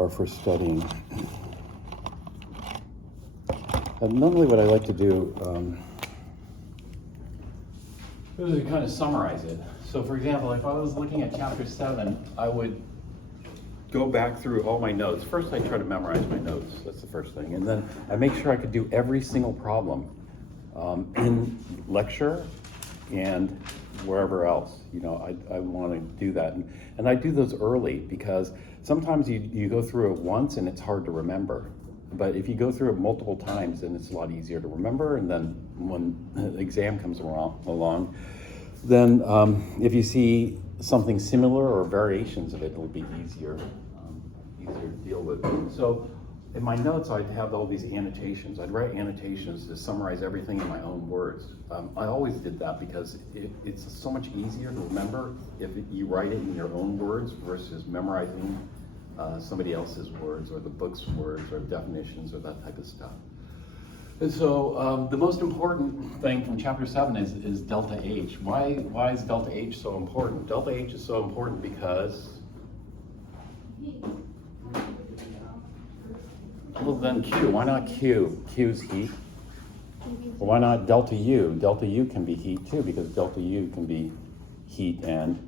or for studying. Normally what I like to do is to kind of summarize it. So for example, if I was looking at chapter 7, I would go back through all my notes. First I try to memorize my notes, that's the first thing. And then I make sure I could do every single problem in lecture and wherever else. You know, I want to do that. And I do those early because sometimes you go through it once and it's hard to remember. But if you go through it multiple times, then it's a lot easier to remember. And then when the exam comes along, then if you see something similar or variations of it, it'll be easier to deal with. So in my notes, I'd have all these annotations. I'd write annotations to summarize everything in my own words. I always did that because it's so much easier to remember if you write it in your own words versus memorizing somebody else's words or the book's words or definitions or that type of stuff. And so the most important thing from chapter 7 is delta H. Why is delta H so important? Delta H is so important because, well then Q, why not Q? Q's heat. Well, why not delta U? Delta U can be heat too because delta U can be heat and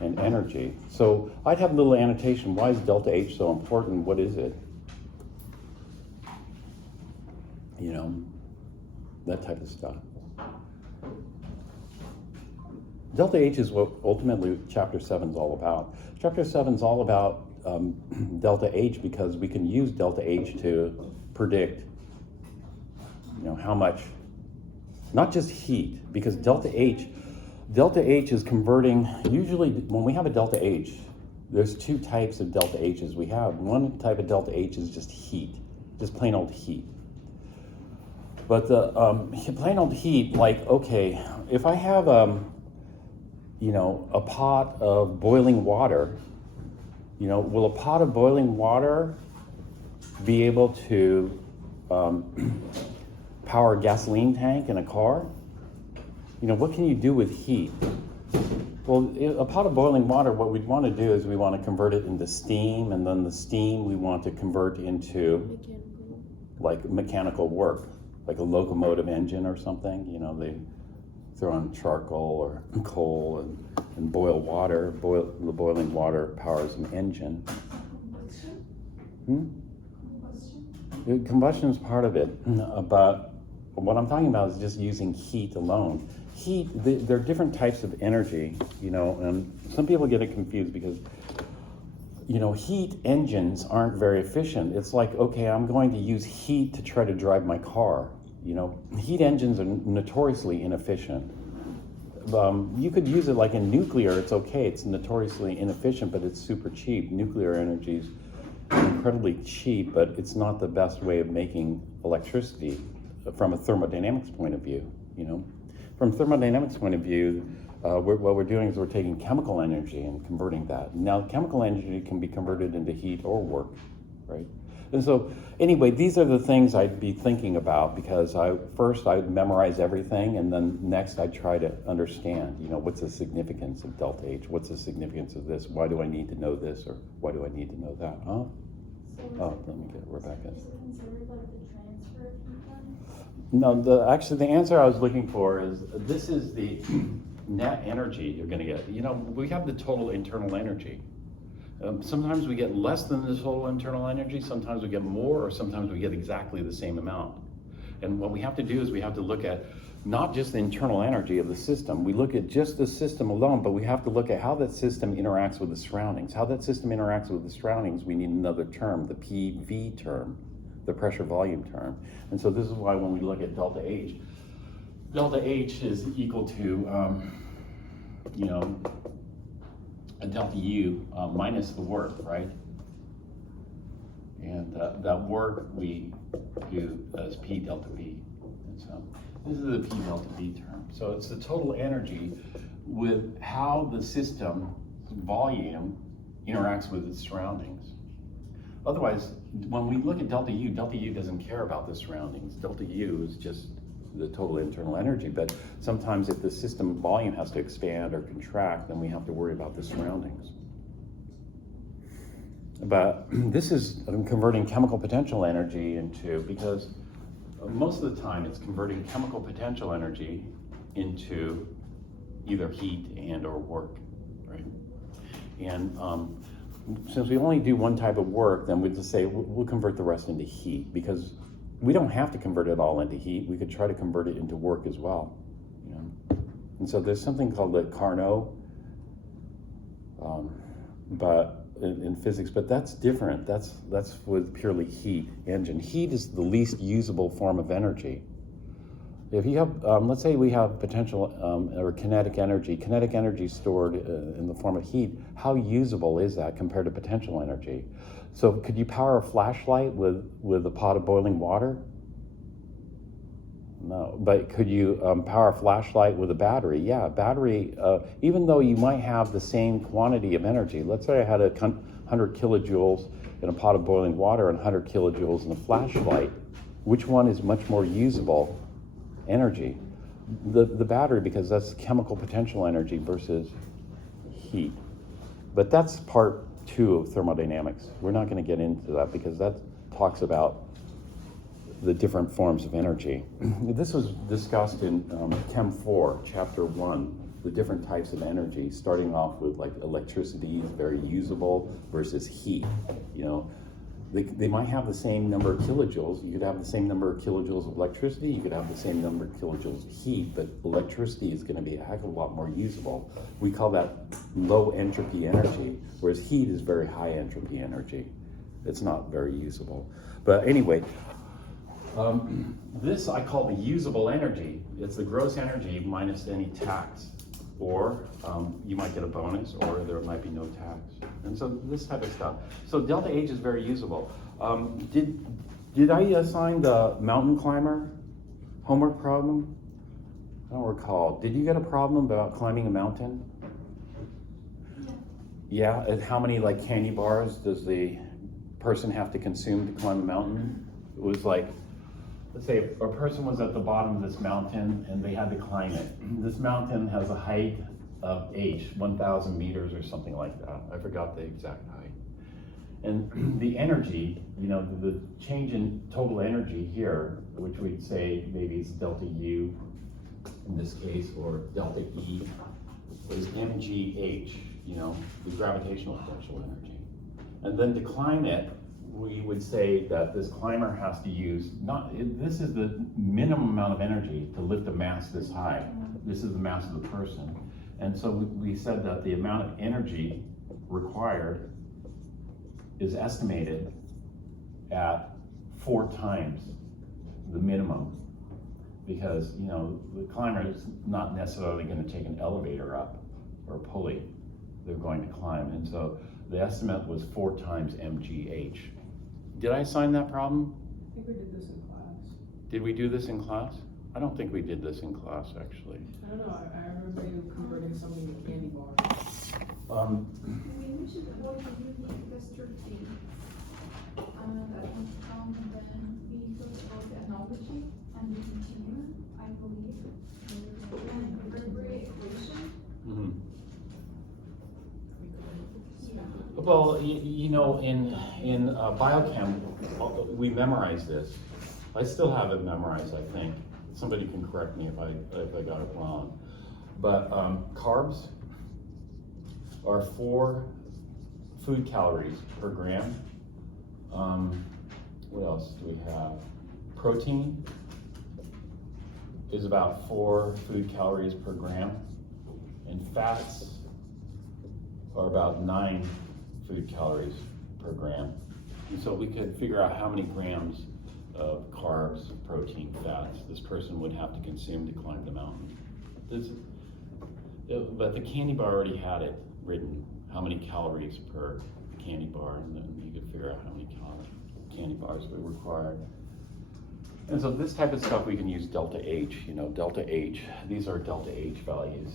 energy. So I'd have a little annotation. Why is delta H so important? What is it? You know, that type of stuff. Delta H is what ultimately chapter 7 is all about. Chapter 7 is all about delta H because we can use delta H to predict, you know, how much, not just heat, because delta H is converting, usually when we have a delta H, there's two types of delta H's we have. One type of delta H is just heat, just plain old heat. But the plain old heat, like, okay, if I have, you know, a pot of boiling water, you know, will a pot of boiling water be able to power a gasoline tank in a car? You know, what can you do with heat? Well, a pot of boiling water, what we'd want to do is we want to convert it into steam, and then the steam we want to convert into like mechanical work, like a locomotive engine or something. You know, they throw on charcoal or coal and boil water. The boiling water powers an engine. Combustion is part of it, but what I'm talking about is just using heat alone. Heat, there are different types of energy, you know, and some people get it confused because, you know, heat engines aren't very efficient. It's like, okay, I'm going to use heat to try to drive my car. You know, heat engines are notoriously inefficient. You could use it like in nuclear, it's okay, it's notoriously inefficient, but it's super cheap. Nuclear energy is incredibly cheap, but it's not the best way of making electricity from a thermodynamics point of view, you know. From thermodynamics point of view, what we're doing is we're taking chemical energy and converting that. Now, chemical energy can be converted into heat or work, right? And so, anyway, these are the things I'd be thinking about because first I'd memorize everything, and then next I'd try to understand, you know, what's the significance of delta H? What's the significance of this? Why do I need to know this, or why do I need to know that? Huh? Oh, let me get Rebecca. Is it considered like the transfer of heat then? No, actually the answer I was looking for is, this is the net energy you're gonna get. You know, we have the total internal energy. Sometimes we get less than the total internal energy, sometimes we get more, or sometimes we get exactly the same amount. And what we have to do is we have to look at not just the internal energy of the system, we look at just the system alone, but we have to look at how that system interacts with the surroundings. How that system interacts with the surroundings, we need another term, the PV term, the pressure volume term. And so this is why when we look at delta H is equal to, you know, a delta U minus the work, right? And that work we do as P delta V. And so this is the P delta V term. So it's the total energy with how the system volume interacts with its surroundings. Otherwise, when we look at delta U doesn't care about the surroundings. Delta U is just the total internal energy, but sometimes if the system volume has to expand or contract, then we have to worry about the surroundings. But this is converting chemical potential energy into, because most of the time it's converting chemical potential energy into either heat and or work, right? And since we only do one type of work, then we just say we'll convert the rest into heat, because we don't have to convert it all into heat. We could try to convert it into work as well, you know? And so there's something called the Carnot, but in physics, but that's different. That's with purely heat engine. Heat is the least usable form of energy. If you have, let's say we have potential or kinetic energy stored in the form of heat, how usable is that compared to potential energy? So could you power a flashlight with a pot of boiling water? No, but could you power a flashlight with a battery? Yeah, battery, even though you might have the same quantity of energy. Let's say I had 100 kilojoules in a pot of boiling water and 100 kilojoules in a flashlight. Which one is much more usable energy? The battery, because that's chemical potential energy versus heat. But that's part 2 of thermodynamics. We're not going to get into that because that talks about the different forms of energy. This was discussed in Chem 4, Chapter 1, the different types of energy, starting off with like electricity is very usable versus heat. You know, they might have the same number of kilojoules. You could have the same number of kilojoules of electricity, you could have the same number of kilojoules of heat, but electricity is going to be a heck of a lot more usable. We call that low entropy energy, whereas heat is very high entropy energy. It's not very usable. But anyway, this I call the usable energy. It's the gross energy minus any tax. Or you might get a bonus, or there might be no tax. And so this type of stuff. So delta H is very usable. Did I assign the mountain climber homework problem? I don't recall. Did you get a problem about climbing a mountain? Yeah, and how many like candy bars does the person have to consume to climb a mountain? It was like, let's say a person was at the bottom of this mountain and they had to climb it. This mountain has a height of H, 1,000 meters or something like that. I forgot the exact height. And the energy, you know, the change in total energy here, which we'd say maybe it's delta U in this case, or delta E, is mgh, you know, the gravitational potential energy. And then to climb it, we would say that this climber has to use, this is the minimum amount of energy to lift a mass this high. This is the mass of the person. And so we said that the amount of energy required is estimated at 4 times the minimum, because, you know, the climber is not necessarily going to take an elevator up or a pulley. They're going to climb. And so the estimate was 4 times mgh. Did I assign that problem? I think we did this in class. Did we do this in class? I don't think we did this in class, actually. I don't know, I remember you converting something to candy bars. Maybe we should avoid the unique vector T. That one's found in the vehicles of the analogy and the continuum, I believe. And the Bernoulli equation. Mm-hmm. Yeah. Well, you know, in biochem, we memorize this. I still have it memorized, I think. Somebody can correct me if I got it wrong. But carbs are 4 food calories per gram. What else do we have? Protein is about 4 food calories per gram. And fats are about 9 food calories per gram. And so we could figure out how many grams of carbs, protein, fats this person would have to consume to climb the mountain. But the candy bar already had it written, how many calories per candy bar, and then you could figure out how many candy bars were required. And so this type of stuff we can use delta H, you know, delta H. These are delta H values.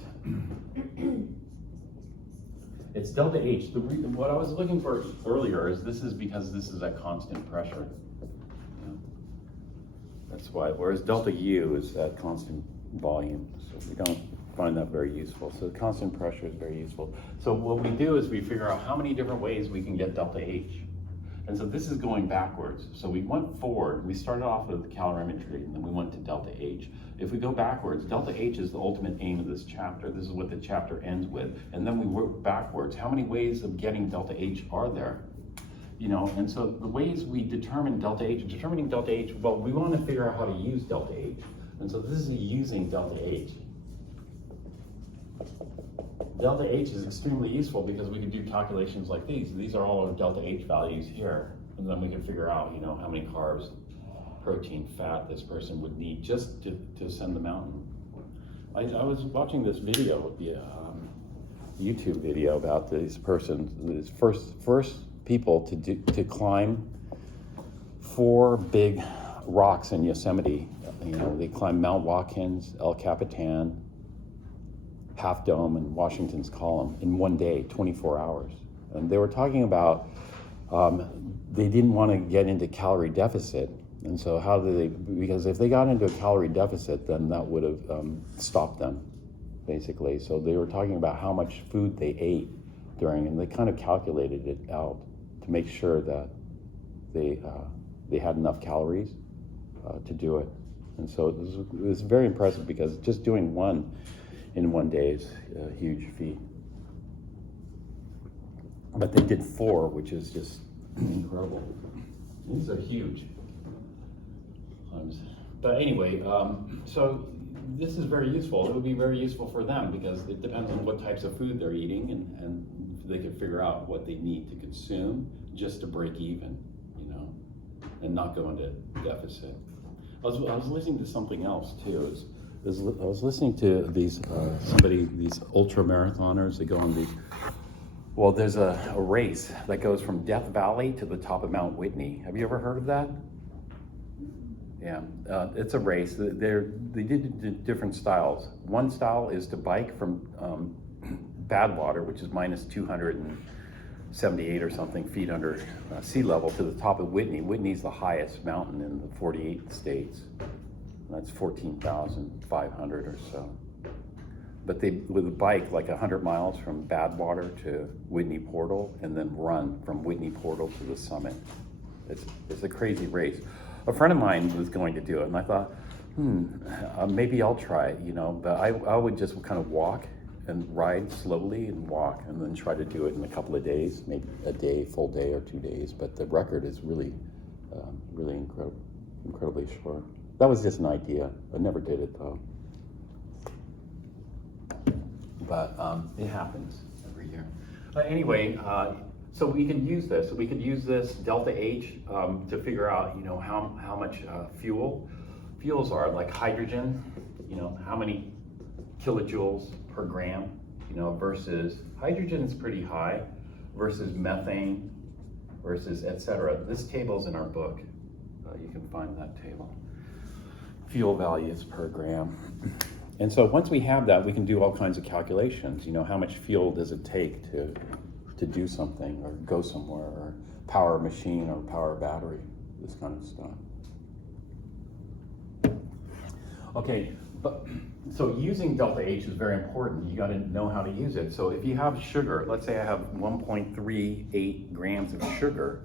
It's delta H. What I was looking for earlier is this is because this is at constant pressure. Yeah. That's why, whereas delta U is at constant volume. So we don't find that very useful. So constant pressure is very useful. So what we do is we figure out how many different ways we can get delta H. And so this is going backwards. So we went forward, we started off with calorimetry, and then we went to delta H. If we go backwards, delta H is the ultimate aim of this chapter. This is what the chapter ends with. And then we work backwards. How many ways of getting delta H are there? You know, and so the ways we determine delta H, determining delta H, well, we want to figure out how to use delta H. And so this is using delta H. Delta H is extremely useful because we can do calculations like these. These are all our delta H values here. And then we can figure out, you know, how many carbs, protein, fat this person would need just to ascend the mountain. I was watching this video, YouTube video about this person, his first people to climb 4 big rocks in Yosemite. You know, they climbed Mount Watkins, El Capitan, Half Dome, and Washington's Column in one day, 24 hours. And they were talking about they didn't want to get into calorie deficit. And so how did they, because if they got into a calorie deficit, then that would have stopped them, basically. So they were talking about how much food they ate during, and they kind of calculated it out to make sure that they had enough calories to do it. And so it was very impressive because just doing one in one day is a huge feat. But they did 4, which is just incredible. These are huge. But anyway, so this is very useful. It would be very useful for them because it depends on what types of food they're eating, and they can figure out what they need to consume just to break even, you know, and not go into deficit. I was listening to something else too. I was listening to these these ultra marathoners. They go on these. Well, there's a race that goes from Death Valley to the top of Mount Whitney. Have you ever heard of that? Yeah, it's a race. They did different styles. One style is to bike from Badwater, which is minus 278 or something feet under sea level, to the top of Whitney. Whitney's the highest mountain in the 48 states. That's 14,500 or so. But they, with a bike, like 100 miles from Badwater to Whitney Portal, and then run from Whitney Portal to the summit. It's a crazy race. A friend of mine was going to do it, and I thought, maybe I'll try it, you know, but I would just kind of walk and ride slowly and walk, and then try to do it in a couple of days, maybe a day, full day, or 2 days. But the record is really, really incredibly short. That was just an idea. I never did it though. But it happens every year. Anyway, so we can use this. We could use this delta H to figure out, you know, how much fuels are, like hydrogen, you know, how many kilojoules per gram, you know, versus hydrogen is pretty high, versus methane, versus etc. This table's in our book. You can find that table. Fuel values per gram. And so once we have that, we can do all kinds of calculations. You know, how much fuel does it take to do something, or go somewhere, or power a machine, or power a battery, this kind of stuff. Okay, but so using delta H is very important. You got to know how to use it. So if you have sugar, let's say I have 1.38 grams of sugar,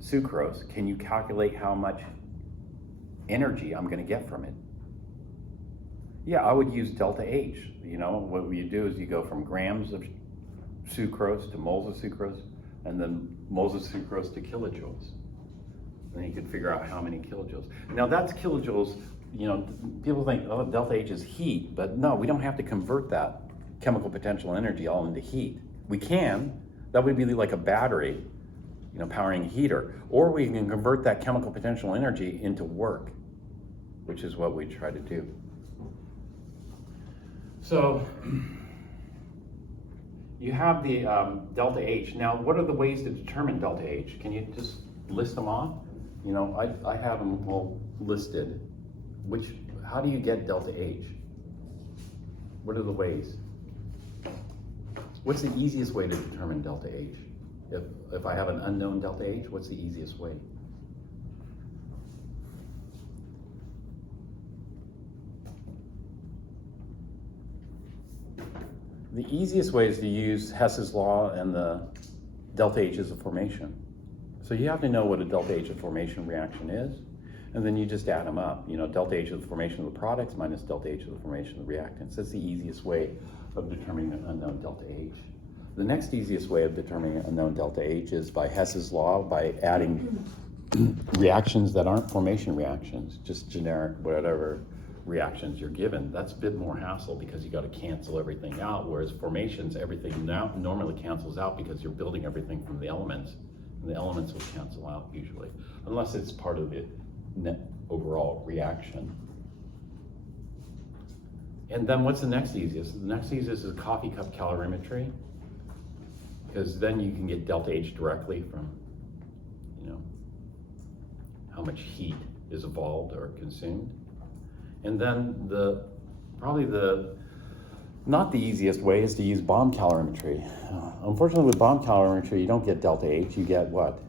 sucrose, can you calculate how much energy I'm going to get from it? Yeah, I would use delta H. You know, what you do is you go from grams of sucrose to moles of sucrose, and then moles of sucrose to kilojoules. And then you can figure out how many kilojoules. Now that's kilojoules. You know, people think, oh, delta H is heat, but no, we don't have to convert that chemical potential energy all into heat. We can. That would be like a battery, you know, powering a heater. Or we can convert that chemical potential energy into work, which is what we try to do. So you have the delta H. Now, what are the ways to determine delta H? Can you just list them off? You know, I have them all listed. How do you get delta H? What are the ways? What's the easiest way to determine delta H? If I have an unknown delta H, what's the easiest way? The easiest way is to use Hess's law and the delta H's of formation. So you have to know what a delta H of formation reaction is, and then you just add them up. You know, delta H of the formation of the products minus delta H of the formation of the reactants. That's the easiest way of determining an unknown delta H. The next easiest way of determining an unknown delta H is by Hess's law, by adding reactions that aren't formation reactions, just generic whatever reactions you're given. That's a bit more hassle because you got to cancel everything out, whereas formations, everything now normally cancels out because you're building everything from the elements, and the elements will cancel out usually, unless it's part of the net overall reaction. And then what's the next easiest? The next easiest is coffee cup calorimetry, because then you can get delta H directly from, you know, how much heat is evolved or consumed. And then not the easiest way is to use bomb calorimetry. Unfortunately, with bomb calorimetry, you don't get delta H, you get what?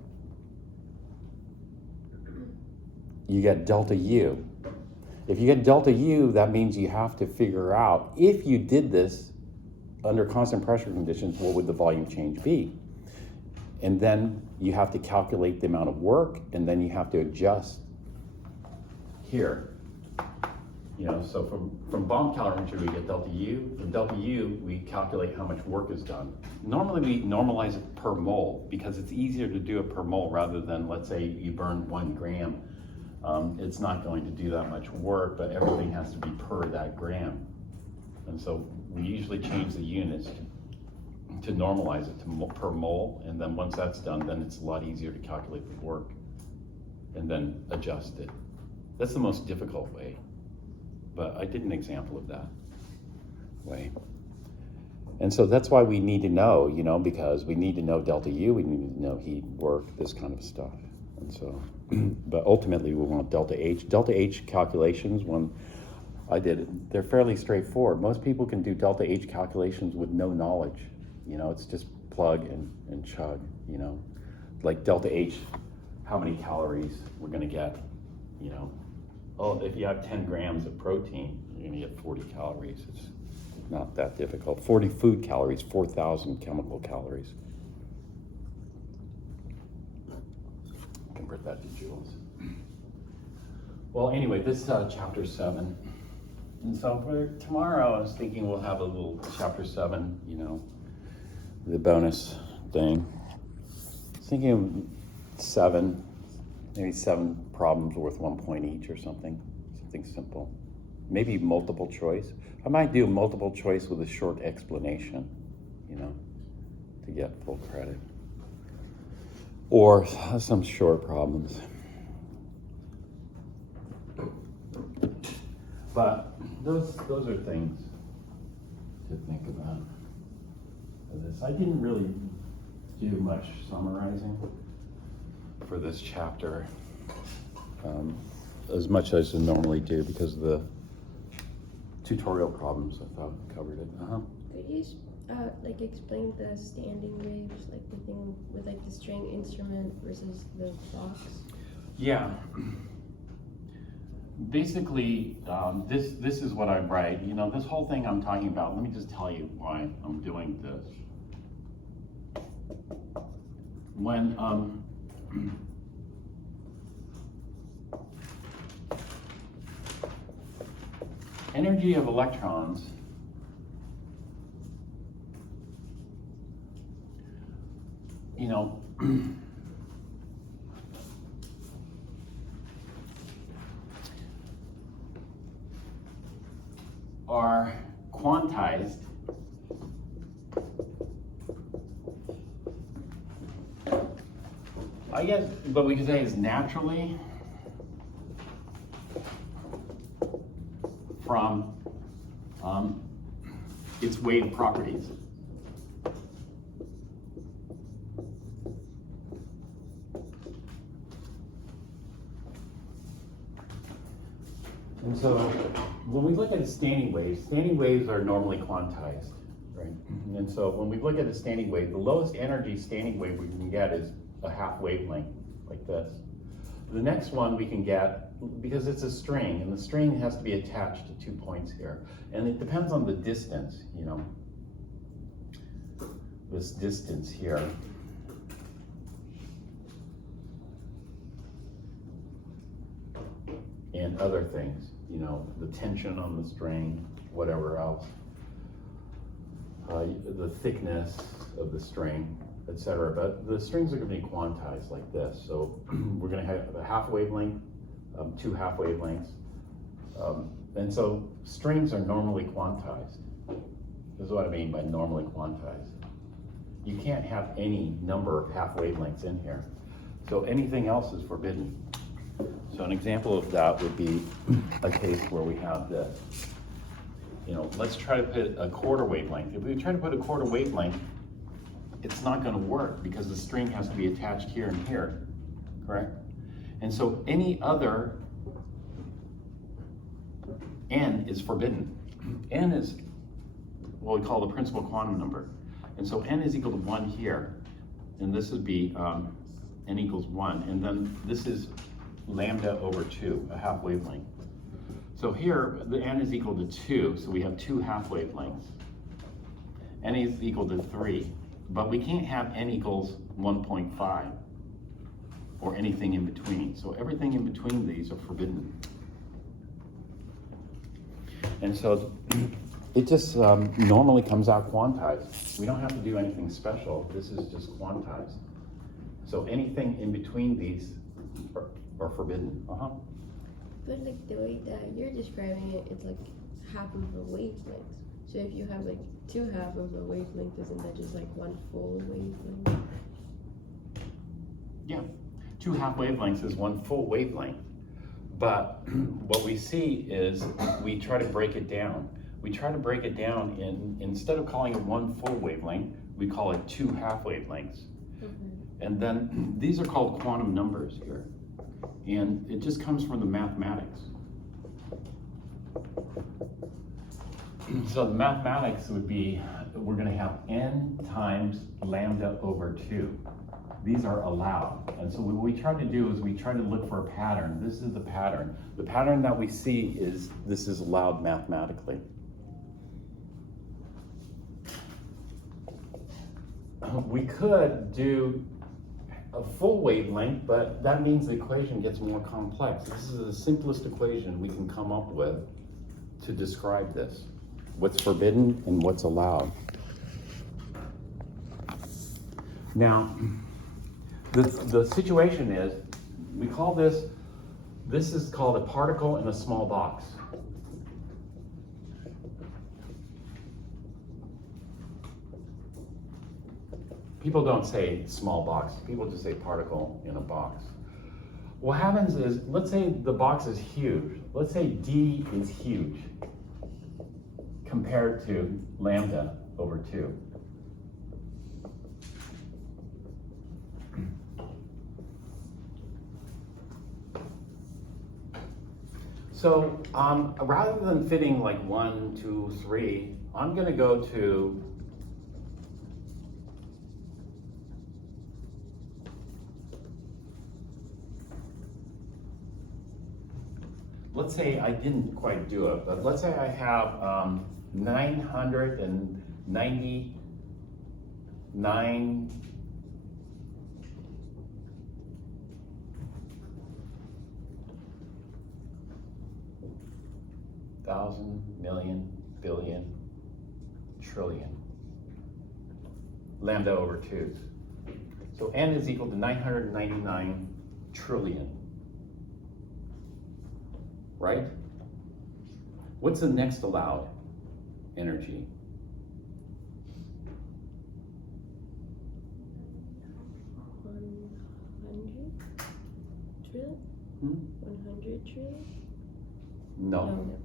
You get delta U. If you get delta U, that means you have to figure out, if you did this under constant pressure conditions, what would the volume change be? And then you have to calculate the amount of work, and then you have to adjust here. You know, so from bomb calorimetry, we get delta U. From delta U, we calculate how much work is done. Normally, we normalize it per mole because it's easier to do it per mole rather than, let's say, you burn 1 gram. It's not going to do that much work, but everything has to be per that gram. And so we usually change the units to normalize it to per mole, and then once that's done, then it's a lot easier to calculate the work and then adjust it. That's the most difficult way, but I did an example of that way. And so that's why we need to know, you know, because we need to know delta U, we need to know heat, work, this kind of stuff. And so, but ultimately we want delta H. Delta H calculations, when I did it, they're fairly straightforward. Most people can do delta H calculations with no knowledge. You know, it's just plug and chug, you know. Like delta H, how many calories we're gonna get, you know. Oh, if you have 10 grams of protein, you're gonna get 40 calories. It's not that difficult. 40 food calories, 4,000 chemical calories. Convert that to joules. Well, anyway, this is chapter 7. And so for tomorrow, I was thinking we'll have a little chapter 7, you know, the bonus thing. I was thinking of 7, maybe 7 problems worth 1 point each or something simple. Maybe multiple choice. I might do multiple choice with a short explanation, you know, to get full credit. Or some short problems. But those are things to think about for this. I didn't really do much summarizing for this chapter, as much as I normally do because of the tutorial problems. I thought I covered it. Could you like explain the standing waves, like the thing with like the string instrument versus the box? Yeah. Basically, this is what I write. You know, this whole thing I'm talking about, let me just tell you why I'm doing this. When, energy of electrons you know, are quantized I guess what we could say is naturally from its wave properties. And so when we look at a standing waves are normally quantized, right? And so when we look at a standing wave, the lowest energy standing wave we can get is a half wavelength, like this. The next one we can get, because it's a string, and the string has to be attached to 2 points here. And it depends on the distance, you know. this distance here. And other things, you know, the tension on the string, whatever else. The thickness of the string, etc. But the strings are going to be quantized like this. So we're going to have a half wavelength, 2 half wavelengths. And so strings are normally quantized. This is what I mean by normally quantized. You can't have any number of half wavelengths in here. So anything else is forbidden. So an example of that would be a case where we have this. You know, let's try to put a quarter wavelength. If we try to put a quarter wavelength, it's not going to work because the string has to be attached here and here, correct? And so any other n is forbidden. N is what we call the principal quantum number. And so n is equal to 1 here, and this would be n equals 1, and then this is lambda over 2, a half wavelength. So here, the n is equal to 2, so we have 2 half wavelengths. N is equal to 3, but we can't have n equals 1.5 or anything in between. So everything in between these are forbidden. And so it just normally comes out quantized. We don't have to do anything special. This is just quantized. So anything in between these are forbidden. But like the way that you're describing it, it's like half of a wavelength. So if you have like 2 half of a wavelength, isn't that just like 1 full wavelength? Yeah, 2 half wavelengths is 1 full wavelength. But what we see is we try to break it down. We try to break it down instead of calling it 1 full wavelength, we call it 2 half wavelengths. And then these are called quantum numbers here. And it just comes from the mathematics. So the mathematics would be, we're going to have n times lambda over 2. These are allowed. And so what we try to do is we try to look for a pattern. This is the pattern. The pattern that we see is, this is allowed mathematically. We could do a full wavelength, but that means the equation gets more complex. This is the simplest equation we can come up with to describe this. What's forbidden and what's allowed. Now, the situation is, we call this is called a particle in a small box. People don't say small box, people just say particle in a box. What happens is, let's say the box is huge. Let's say D is huge compared to lambda over 2. So rather than fitting like 1, 2, 3, I'm going to go to let's say I didn't quite do it, but let's say I have 999 thousand, million, billion, trillion, lambda over 2. So n is equal to 999 trillion. Right? What's the next allowed energy? Trillion? 100 trillion? No. No.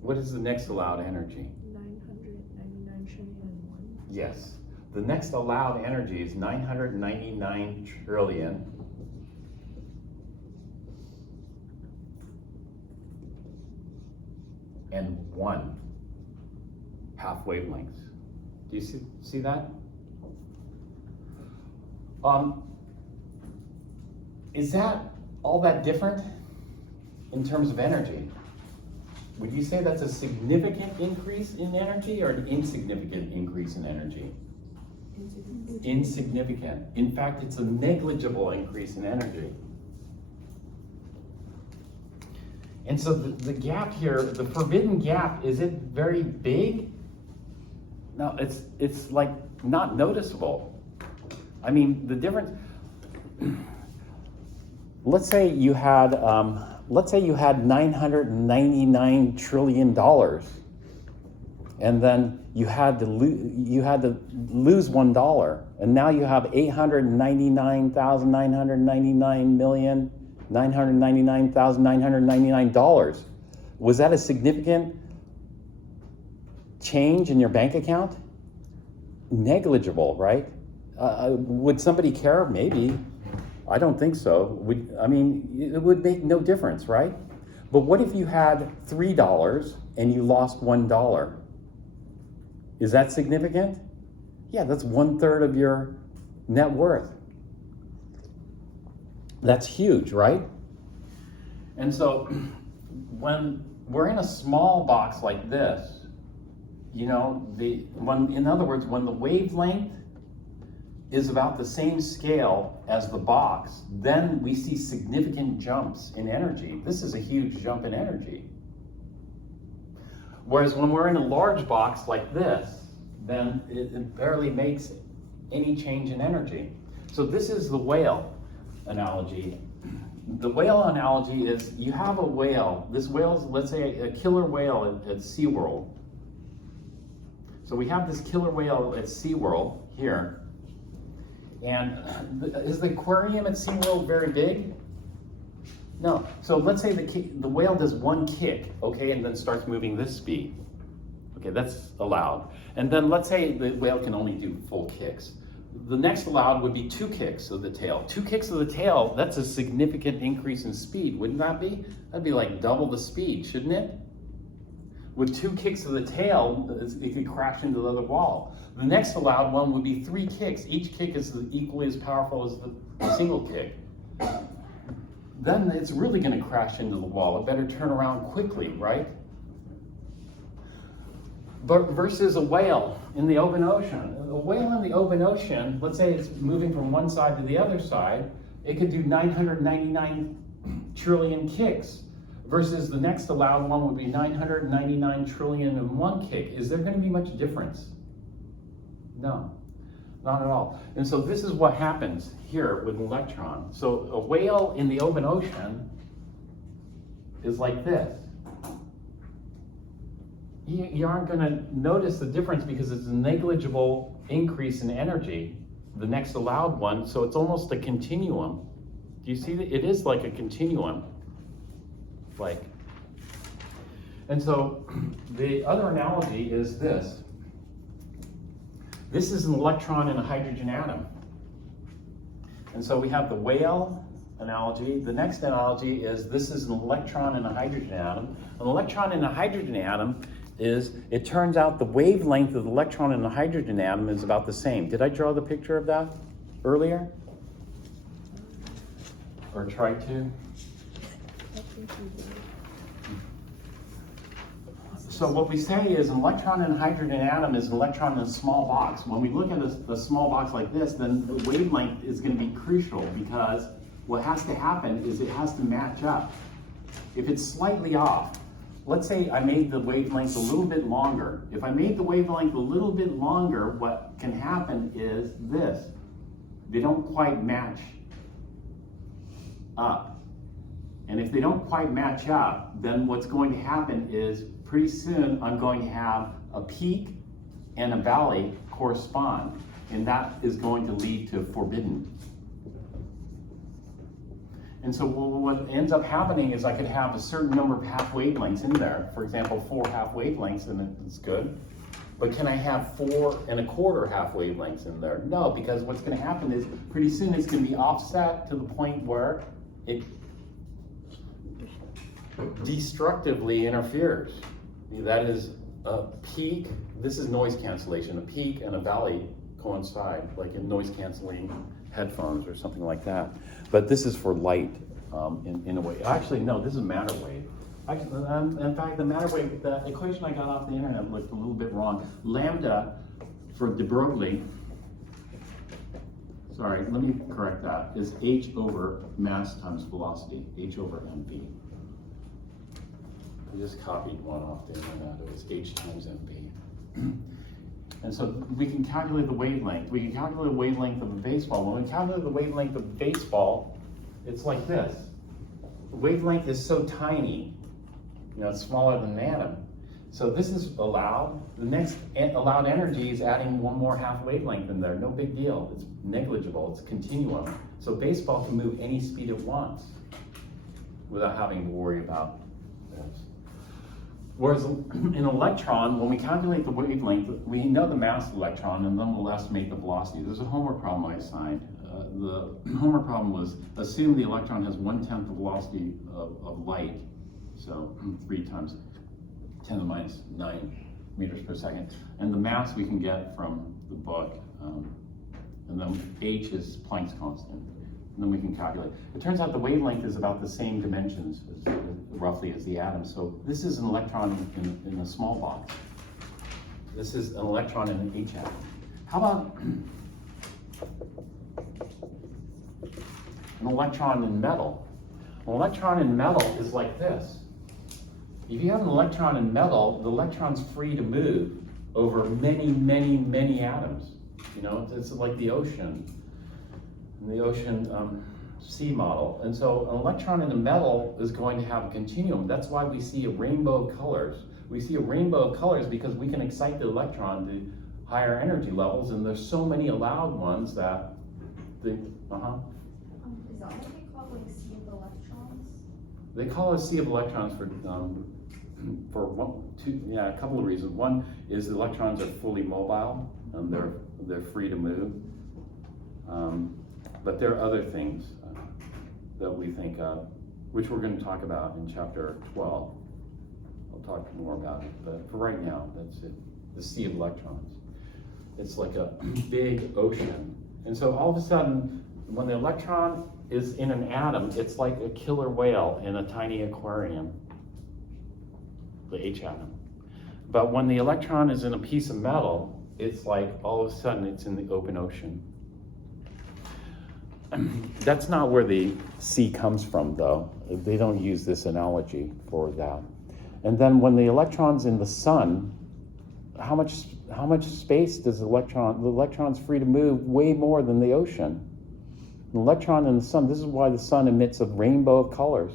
What is the next allowed energy? 999 trillion and 1. Yes. The next allowed energy is 999 trillion. And 1 half wavelengths. Do you see that? Is that all that different in terms of energy? Would you say that's a significant increase in energy or an insignificant increase in energy? Insignificant. In fact, it's a negligible increase in energy. And so the gap here, the forbidden gap, is it very big? No, it's like not noticeable. I mean, the difference, let's say you had $999 trillion, and then you had to lose $1, and now you have 899,999,999 dollars. Was that a significant change in your bank account? Negligible, right? Would somebody care? Maybe. I don't think so. It would make no difference, right? But what if you had $3 and you lost $1? Is that significant? Yeah, that's 1/3 of your net worth. That's huge, right? And so when we're in a small box like this, in other words, when the wavelength is about the same scale as the box, then we see significant jumps in energy. This is a huge jump in energy. Whereas when we're in a large box like this, then it barely makes any change in energy. So this is the whale analogy. The whale analogy is you have a whale. This whale's, let's say, a killer whale at SeaWorld. So we have this killer whale at SeaWorld here. And is the aquarium at SeaWorld very big? No. So let's say the whale does one kick, okay, and then starts moving this speed. Okay, that's allowed. And then let's say the whale can only do full kicks. The next allowed would be 2 kicks of the tail. 2 kicks of the tail, that's a significant increase in speed, wouldn't that be? That'd be like double the speed, shouldn't it? With 2 kicks of the tail, it could crash into the other wall. The next allowed one would be 3 kicks. Each kick is equally as powerful as the single kick. Then it's really going to crash into the wall. It better turn around quickly, right? But versus a whale in the open ocean. A whale in the open ocean, let's say it's moving from one side to the other side, it could do 999 trillion kicks. Versus the next allowed one would be 999 trillion and 1 kick. Is there going to be much difference? No, not at all. And so this is what happens here with an electron. So a whale in the open ocean is like this. You aren't going to notice the difference because it's a negligible increase in energy, the next allowed one. So it's almost a continuum. Do you see that? It is like a continuum. And so the other analogy is this. This is an electron in a hydrogen atom. And so we have the whale analogy. The next analogy is this is an electron in a hydrogen atom. An electron in a hydrogen atom is, it turns out the wavelength of the electron in the hydrogen atom is about the same. Did I draw the picture of that earlier? Or try to? So what we say is an electron in a hydrogen atom is an electron in a small box. When we look at a small box like this, then the wavelength is going to be crucial because what has to happen is it has to match up. If it's slightly off, let's say I made the wavelength a little bit longer. If I made the wavelength a little bit longer, what can happen is this. They don't quite match up. And if they don't quite match up, then what's going to happen is pretty soon I'm going to have a peak and a valley correspond, and that is going to lead to forbidden. And so what ends up happening is I could have a certain number of half wavelengths in there. For example, 4 half wavelengths, and it's good. But can I have 4 1/4 half wavelengths in there? No, because what's going to happen is pretty soon it's going to be offset to the point where it destructively interferes. That is a peak, this is noise cancellation, a peak and a valley coincide, like in noise canceling headphones or something like that. But this is for light in a way. Actually, no, this is matter wave. Actually, in fact, the matter wave, the equation I got off the internet looked a little bit wrong. Lambda for de Broglie sorry, let me correct that, is h over mass times velocity, h over mv. I just copied one off the internet, it was h times mv. And so we can calculate the wavelength. We can calculate the wavelength of a baseball. When we calculate the wavelength of a baseball, it's like this. The wavelength is so tiny, you know, it's smaller than an atom. So this is allowed. The next allowed energy is adding one more half wavelength in there. No big deal. It's negligible. It's a continuum. So baseball can move any speed it wants without having to worry about this. Whereas an electron, when we calculate the wavelength, we know the mass of the electron, and then we'll estimate the velocity. There's a homework problem I assigned. The homework problem was assume the electron has 1/10 the velocity of light, so 3 times 10 to the minus 9 meters per second. And the mass we can get from the book, and then h is Planck's constant. And then we can calculate. It turns out the wavelength is about the same dimensions roughly as the atom. So this is an electron in a small box. This is an electron in an H atom. How about an electron in metal? An electron in metal is like this. If you have an electron in metal, the electron's free to move over many, many, many atoms. You know, it's like the ocean. The ocean sea model. And so an electron in a metal is going to have a continuum. That's why we see a rainbow of colors. We see a rainbow of colors because we can excite the electron to higher energy levels, and there's so many allowed ones that the, Is that what they call like sea of electrons? They call it sea of electrons for a couple of reasons. One is the electrons are fully mobile and they're free to move. But there are other things that we think of, which we're going to talk about in chapter 12. I'll talk more about it, but for right now, that's it. The sea of electrons. It's like a big ocean. And so all of a sudden, when the electron is in an atom, it's like a killer whale in a tiny aquarium, the H atom. But when the electron is in a piece of metal, it's like all of a sudden it's in the open ocean. That's not where the sea comes from, though. They don't use this analogy for that. And then when the electron's in the sun, how much space does the electron's free to move way more than the ocean. An electron in the sun, this is why the sun emits a rainbow of colors,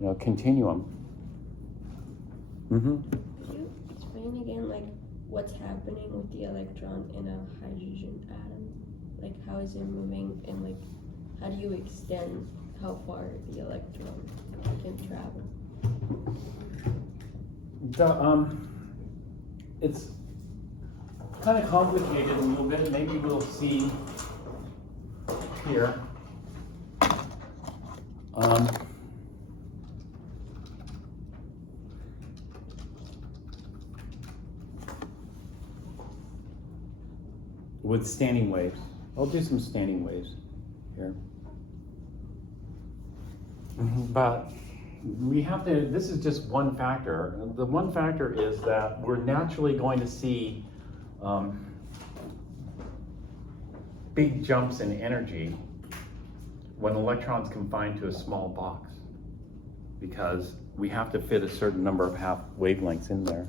you know, continuum. Mm-hmm. Could you explain again, like, what's happening with the electron in a hydrogen atom? Like, how is it moving, and like, how do you extend how far the electron can travel? It's kind of complicated a little bit. Maybe we'll see here. With standing waves. I'll do some standing waves here. But we have to, this is just one factor. The one factor is that we're naturally going to see big jumps in energy when electrons confined to a small box, because we have to fit a certain number of half wavelengths in there.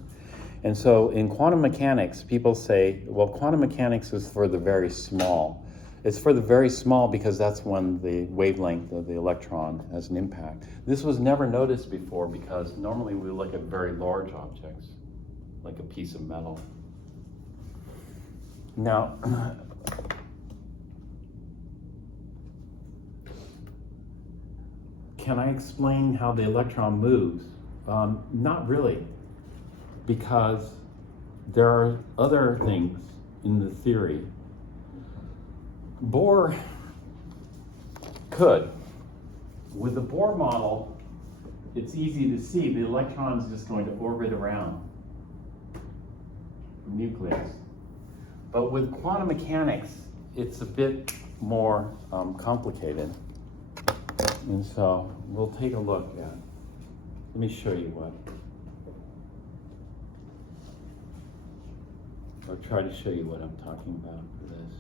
And so in quantum mechanics, people say, well, quantum mechanics is for the very small. It's for the very small because that's when the wavelength of the electron has an impact. This was never noticed before because normally we look at very large objects, like a piece of metal. Now, can I explain how the electron moves? Not really, because there are other things in the theory. Bohr could. With the Bohr model, it's easy to see the electron is just going to orbit around the nucleus. But with quantum mechanics, it's a bit more complicated. And so we'll take a look at, let me show you what. Or try to show you what I'm talking about for this.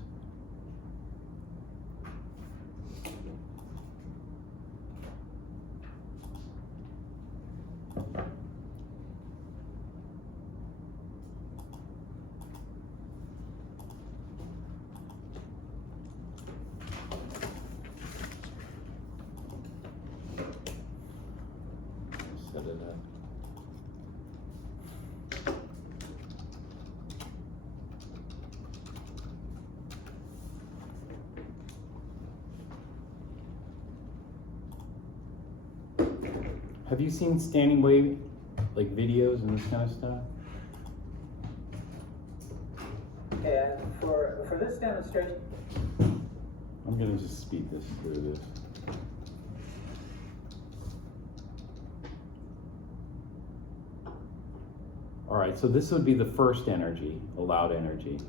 Have you seen standing wave like videos and this kind of stuff? And for this demonstration, I'm gonna just speed this through this. All right, so this would be the first energy, allowed energy.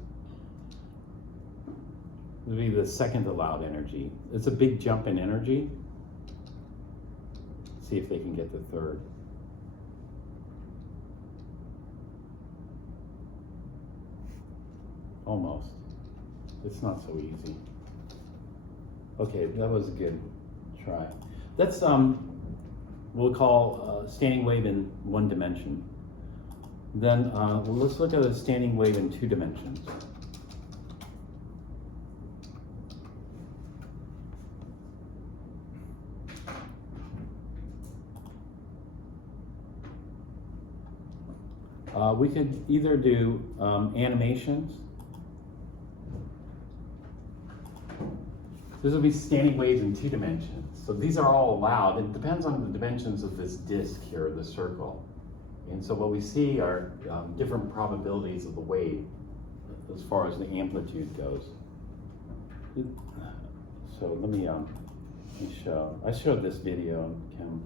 This would be the second allowed energy. It's a big jump in energy. See if they can get the third. Almost. It's not so easy. Okay, that was a good try. That's we'll call standing wave in one dimension. Then well, let's look at a standing wave in 2 dimensions. We could either do animations. This will be standing waves in 2 dimensions. So these are all allowed. It depends on the dimensions of this disk here, the circle. And so what we see are different probabilities of the wave as far as the amplitude goes. So let me show. I showed this video on Chem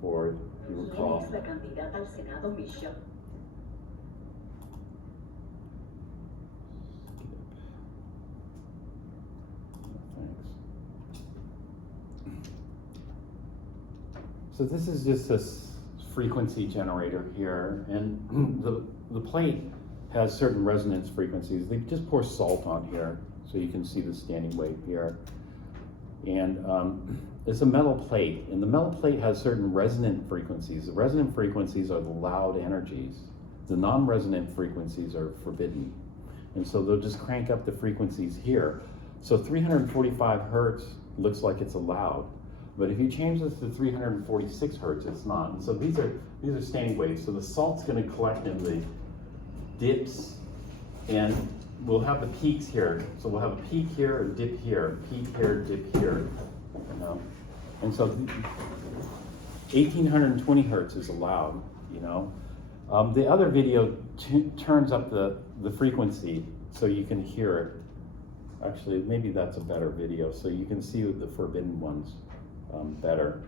for, if you recall. ¿Quién es la candidata al Senado Bishop? So this is just a frequency generator here, and the plate has certain resonance frequencies. They just pour salt on here so you can see the standing wave here. And it's a metal plate, and the metal plate has certain resonant frequencies. The resonant frequencies are the loud energies. The non-resonant frequencies are forbidden. And so they'll just crank up the frequencies here. So 345 hertz looks like it's allowed. But if you change this to 346 hertz, it's not. And so these are standing waves. So the salt's going to collect in the dips, and we'll have the peaks here. So we'll have a peak here, a dip here, peak here, dip here. You know? And so 1820 hertz is allowed. You know, the other video turns up the frequency so you can hear it. Actually, maybe that's a better video, so you can see the forbidden ones better.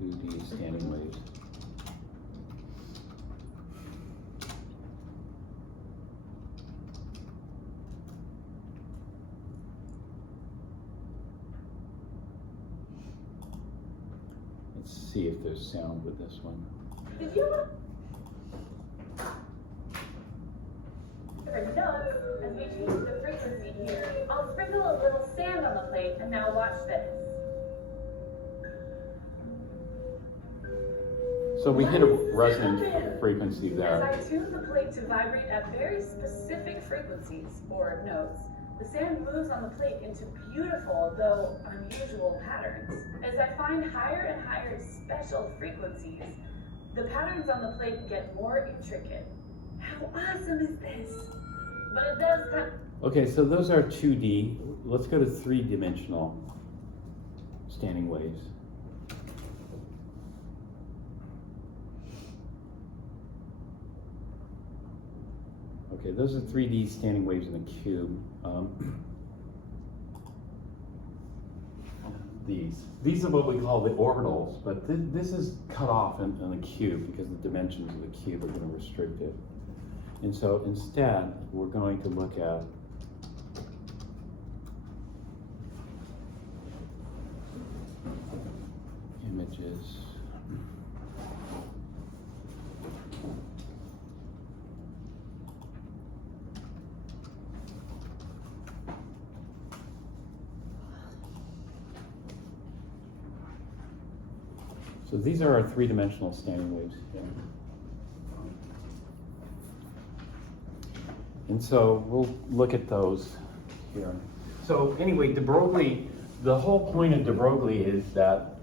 These standing waves. Let's see if there's sound with this one. Did you for notes, as we change the frequency here, I'll sprinkle a little sand on the plate, and now watch this. So we hit a resonant frequency As there. I tune the plate to vibrate at very specific frequencies, or notes, the sand moves on the plate into beautiful, though unusual patterns. As I find higher and higher special frequencies, the patterns on the plate get more intricate. How awesome is this? But it does kind of... Okay, so those are 2D. Let's go to 3-dimensional standing waves. Okay, those are 3D standing waves in a cube. These are what we call the orbitals, but this is cut off in a cube because the dimensions of the cube are going to restrict it. And so instead, we're going to look at images. So these are our 3-dimensional standing waves. Yeah. And so we'll look at those here. So anyway, de Broglie, the whole point of de Broglie is that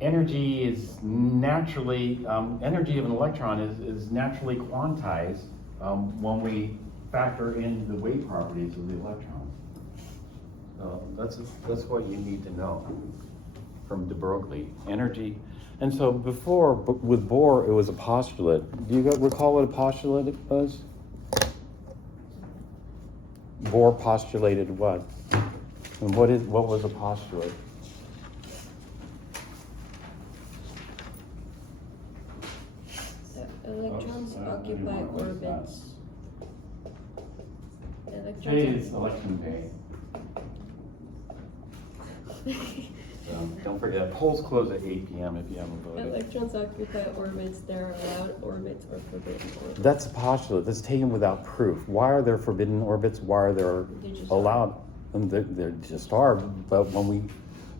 energy is naturally, energy of an electron is naturally quantized when we factor in the wave properties of the electron. That's what you need to know from de Broglie, energy. And so before, with Bohr, it was a postulate. Do you recall what a postulate was? Bohr postulated what? And what was a postulate? Electrons occupy orbits. J is election bay. So don't forget, polls close at 8 p.m. if you haven't voted. Electrons occupy orbits. There are allowed orbits or forbidden orbits. That's a postulate. That's taken without proof. Why are there forbidden orbits? Why are there They just allowed? And they just are. But when we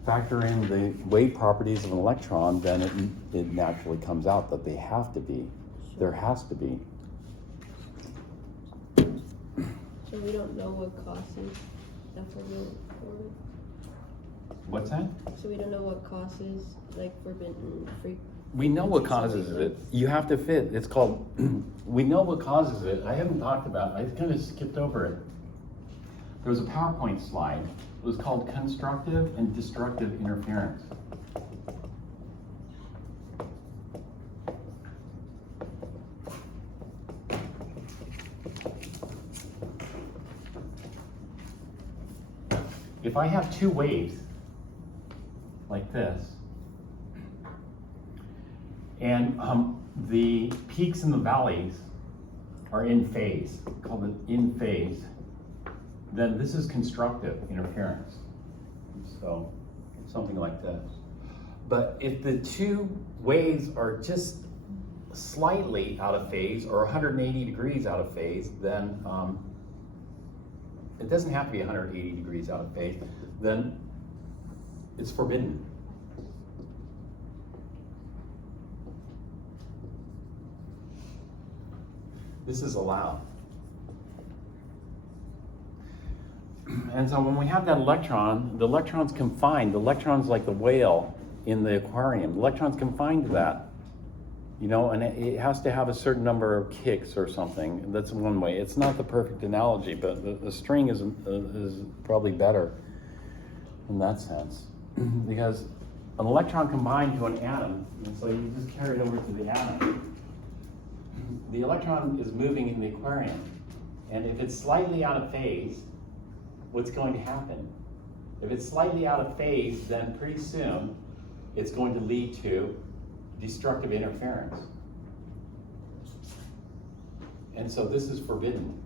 factor in the wave properties of an electron, then it naturally comes out that they have to be. There has to be. So we don't know what causes the forbidden orbit. What's that? So we don't know what causes like forbidden frequency. We know what causes it. You have to fit. It's called, we know what causes it. I haven't talked about it. I kind of skipped over it. There was a PowerPoint slide. It was called constructive and destructive interference. If I have two waves like this, and the peaks and the valleys are in phase, called it in phase, then this is constructive interference. So something like this. But if the two waves are just slightly out of phase or 180 degrees out of phase, then it doesn't have to be 180 degrees out of phase, then it's forbidden. This is allowed. And so when we have that electron, the electron's confined. The electron's like the whale in the aquarium. The electron's confined to that. You know, and it has to have a certain number of kicks or something. That's one way. It's not the perfect analogy, but the string is probably better in that sense. Because an electron combined to an atom, and so you just carry it over to the atom. The electron is moving in the aquarium, and if it's slightly out of phase, what's going to happen? If it's slightly out of phase, then pretty soon it's going to lead to destructive interference. And so this is forbidden.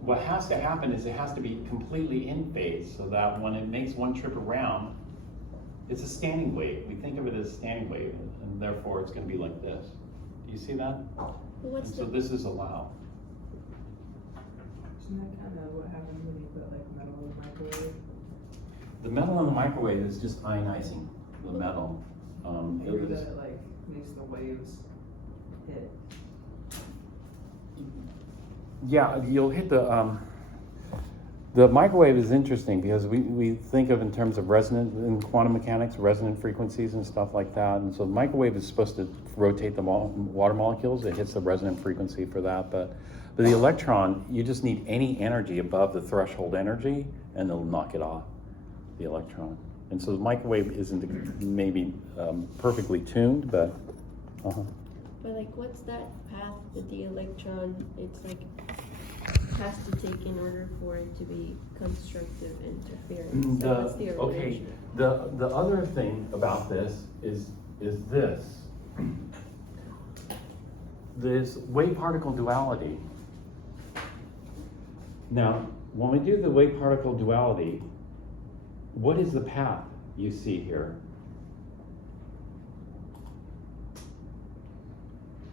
What has to happen is it has to be completely in phase so that when it makes one trip around, it's a standing wave. We think of it as a standing wave, and therefore it's going to be like this. Do you see that? What's So this is allowed. Isn't that kind of what happens when you put like metal in the microwave? The metal in the microwave is just ionizing the metal. I hear that it like makes the waves hit. Yeah, you'll hit the microwave is interesting because we think of in terms of resonant, in quantum mechanics, resonant frequencies and stuff like that. And so the microwave is supposed to rotate the water molecules. It hits the resonant frequency for that. But the electron, you just need any energy above the threshold energy and it'll knock it off, the electron. And so the microwave isn't maybe perfectly tuned, but But like, what's that path that the electron, it's like, has to take in order for it to be constructive interference? So what's the Okay, arrangement? the other thing about this is this. This wave-particle duality. Now, when we do the wave-particle duality, what is the path you see here?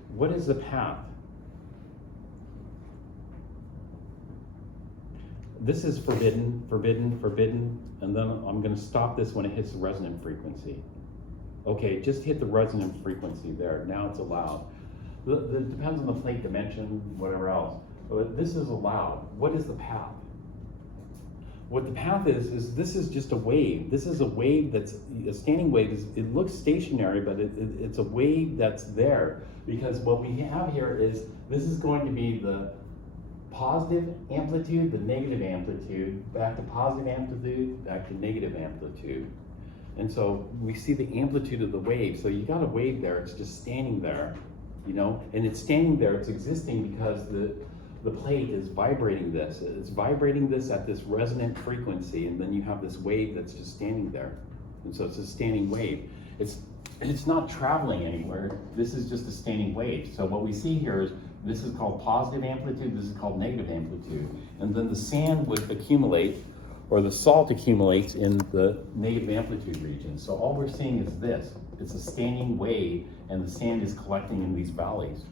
What is the path? This is forbidden, forbidden, forbidden, and then I'm going to stop this when it hits the resonant frequency. Okay, just hit the resonant frequency there. Now it's allowed. It depends on the plate dimension, whatever else. But this is allowed. What is the path? What the path is this is just a wave. This is a wave that's, a standing wave, it looks stationary, but it's a wave that's there. Because what we have here is, this is going to be the positive amplitude, the negative amplitude, back to positive amplitude, back to negative amplitude. And so we see the amplitude of the wave. So you got a wave there, it's just standing there, you know, and it's standing there, it's existing because the plate is vibrating this. It's vibrating this at this resonant frequency, and then you have this wave that's just standing there. And so it's a standing wave. It's not traveling anywhere. This is just a standing wave. So what we see here is, this is called positive amplitude, this is called negative amplitude. And then the sand would accumulate, or the salt accumulates in the negative amplitude region. So all we're seeing is this. It's a standing wave, and the sand is collecting in these valleys.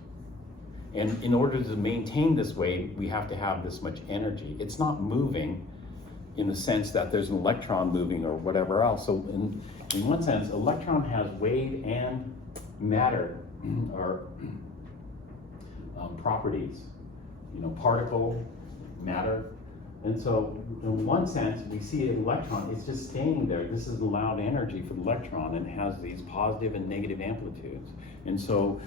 And in order to maintain this wave, we have to have this much energy. It's not moving in the sense that there's an electron moving or whatever else. So in one sense, electron has wave and matter, or properties, you know, particle, matter. And so in one sense, we see an electron, it's just standing there. This is allowed energy for the electron, and has these positive and negative amplitudes. And so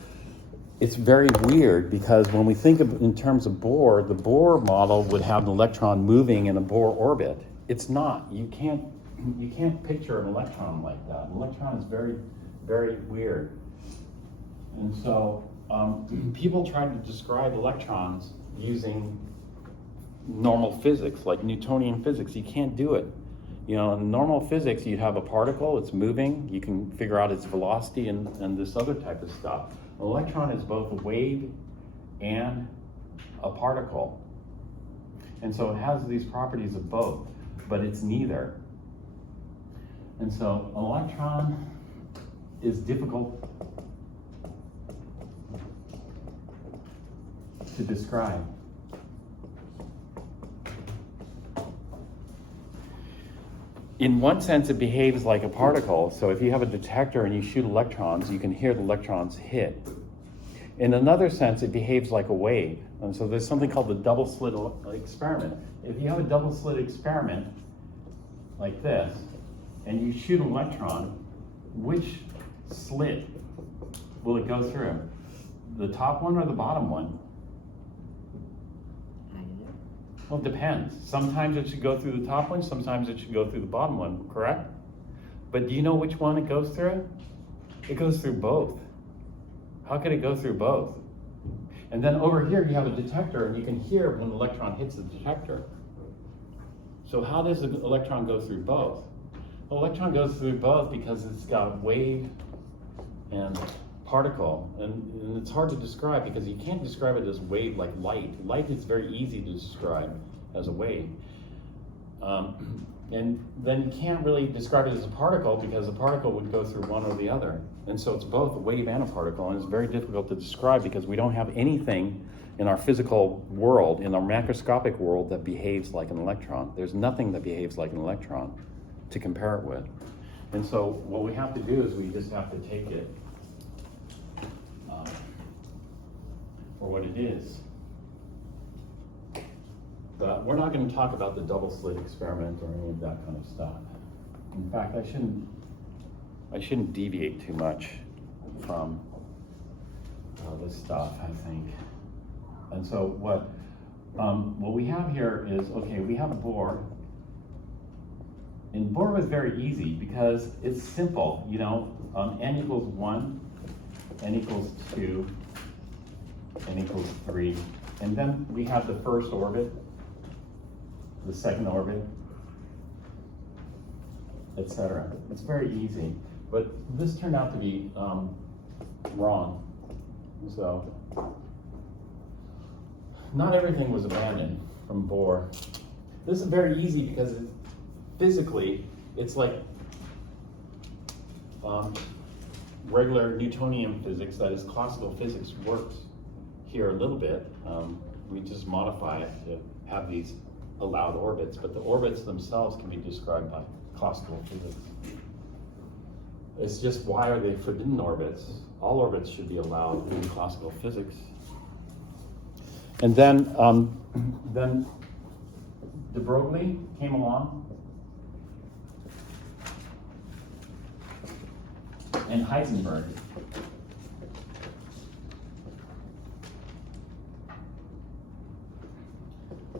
it's very weird, because when we think of in terms of Bohr, the Bohr model would have an electron moving in a Bohr orbit. It's not. You can't picture an electron like that. An electron is very, very weird. And so people try to describe electrons using normal physics, like Newtonian physics. You can't do it. You know, in normal physics, you have a particle, it's moving, you can figure out its velocity and this other type of stuff. An electron is both a wave and a particle. And so it has these properties of both, but it's neither. And so an electron is difficult to describe. In one sense, it behaves like a particle. So if you have a detector and you shoot electrons, you can hear the electrons hit. In another sense, it behaves like a wave. And so there's something called the double slit experiment. If you have a double slit experiment like this, and you shoot an electron, which slit will it go through? The top one or the bottom one? Well, it depends. Sometimes it should go through the top one, sometimes it should go through the bottom one, correct? But do you know which one it goes through? It goes through both. How could it go through both? And then over here you have a detector, and you can hear when the electron hits the detector. So how does an electron go through both? Well, electron goes through both because it's got wave and particle, and it's hard to describe because you can't describe it as wave like light. Light is very easy to describe as a wave. And then you can't really describe it as a particle because a particle would go through one or the other. And so it's both a wave and a particle, and it's very difficult to describe because we don't have anything in our physical world, in our macroscopic world, that behaves like an electron. There's nothing that behaves like an electron to compare it with. And so what we have to do is we just have to take it for what it is. But we're not going to talk about the double slit experiment or any of that kind of stuff. In fact, I shouldn't deviate too much from this stuff, I think. And so what we have here is, okay, we have Bohr. And Bohr was very easy because it's simple, you know, n equals 1, n equals 2, n equals 3. And then we have the first orbit, the second orbit, etc. It's very easy. But this turned out to be wrong. So not everything was abandoned from Bohr. This is very easy because physically, it's like regular Newtonian physics, that is classical physics, works here a little bit. We just modify it to have these allowed orbits, but the orbits themselves can be described by classical physics. It's just, why are they forbidden orbits? All orbits should be allowed in classical physics. And then de Broglie came along, and Heisenberg.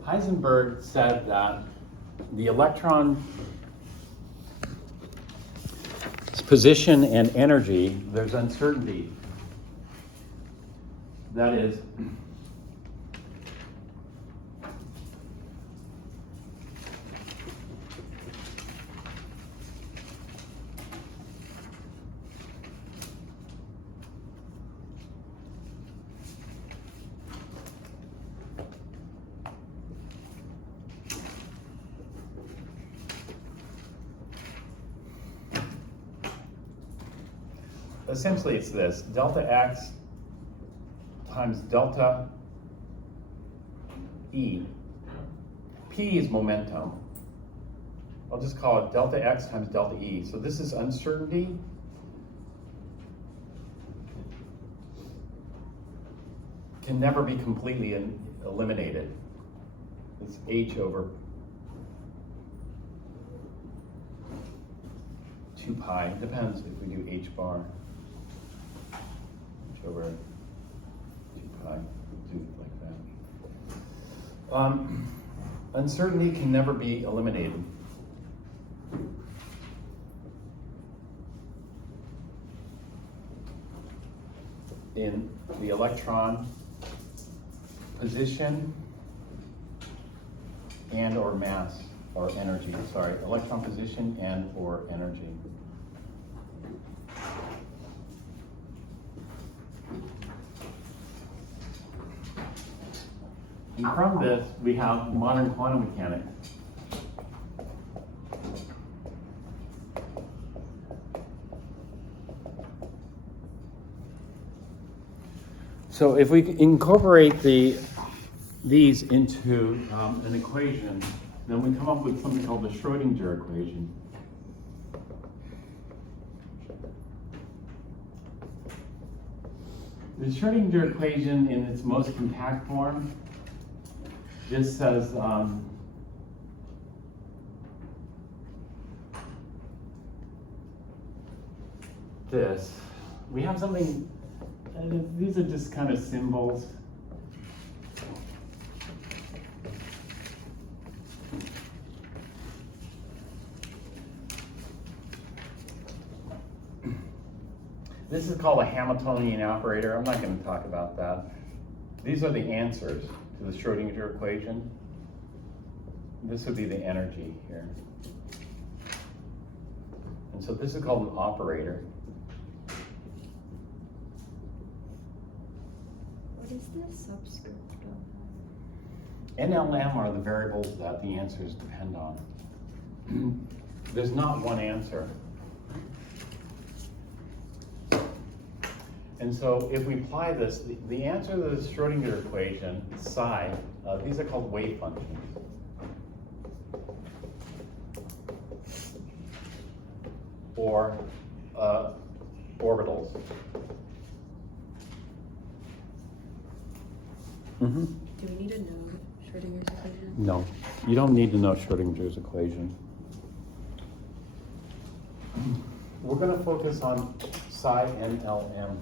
Heisenberg said that the electron's position and energy, there's uncertainty. That is, essentially it's this, delta x times delta E. P is momentum. I'll just call it delta x times delta E. So this is uncertainty. Can never be completely eliminated. It's h over 2 pi. Depends if we do h bar. H over 2 pi. Do it like that. Uncertainty can never be eliminated. In the electron position and or mass or energy, sorry, electron position and or energy. And from this, we have modern quantum mechanics. So if we incorporate these into an equation, then we come up with something called the Schrödinger equation. The Schrödinger equation in its most compact form just says this. We have something, these are just kind of symbols. This is called a Hamiltonian operator. I'm not going to talk about that. These are the answers to the Schrödinger equation. This would be the energy here. And so this is called an operator. What is the subscript of N, L, M are the variables that the answers depend on. There's not one answer. And so if we apply this, the answer to the Schrödinger equation, psi, these are called wave functions. Or orbitals. Mm-hmm. Do we need to know Schrödinger's equation? No, you don't need to know Schrödinger's equation. We're going to focus on psi and LM.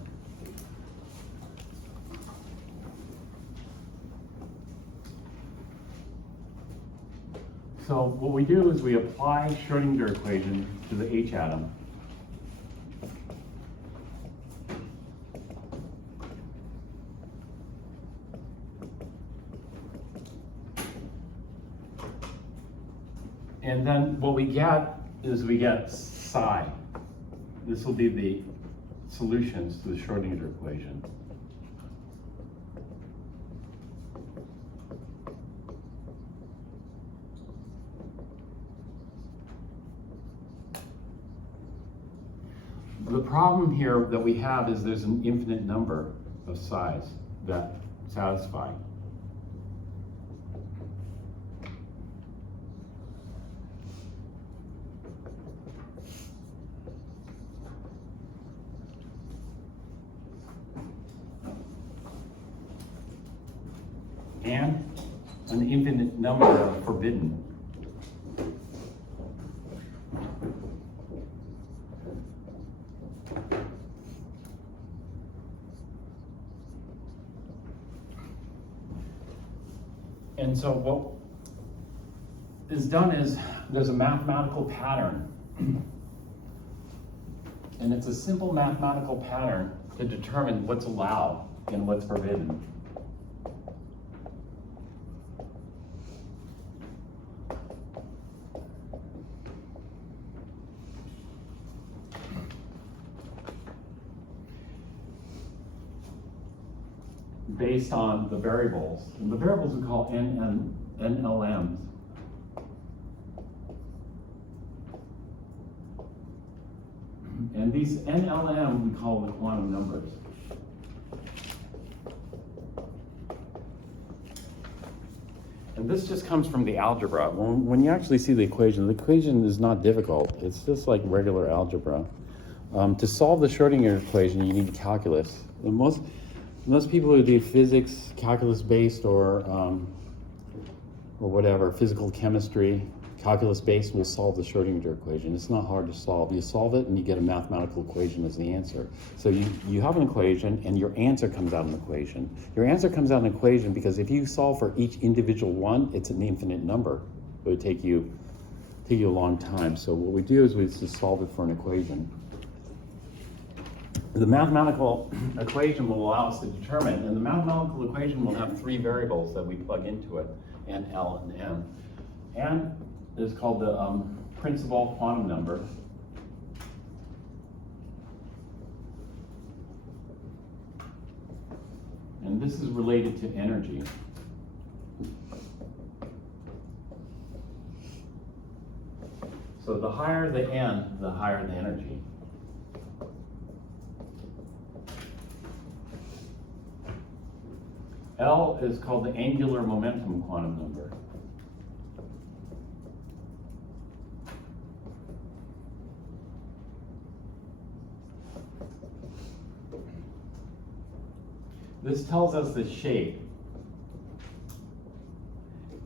So what we do is we apply Schrödinger equation to the H atom. And then what we get is we get psi. This will be the solutions to the Schrödinger equation. The problem here that we have is there's an infinite number of psis that satisfy. and an infinite number of forbidden. And so what is done is there's a mathematical pattern. And it's a simple mathematical pattern to determine what's allowed and what's forbidden. Based on the variables. And the variables we call NLMs. And these NLM we call the quantum numbers. And this just comes from the algebra. When you actually see the equation is not difficult. It's just like regular algebra. To solve the Schrodinger equation, you need calculus. Most people who do physics, calculus-based, or whatever, physical chemistry, calculus-based, will solve the Schrodinger equation. It's not hard to solve. You solve it and you get a mathematical equation as the answer. So you have an equation and your answer comes out an equation. Your answer comes out an equation because if you solve for each individual one, it's an infinite number. It would take you a long time. So what we do is we just solve it for an equation. The mathematical equation will allow us to determine, and the mathematical equation will have three variables that we plug into it, N, L, and M. N is called the principal quantum number. And this is related to energy. So the higher the N, the higher the energy. L is called the angular momentum quantum number. This tells us the shape.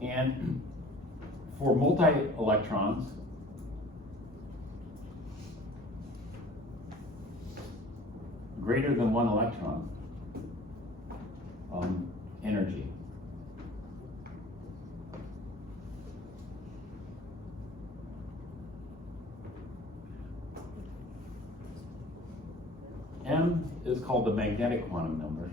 And for multi-electrons, greater than one electron, energy. M is called the magnetic quantum number.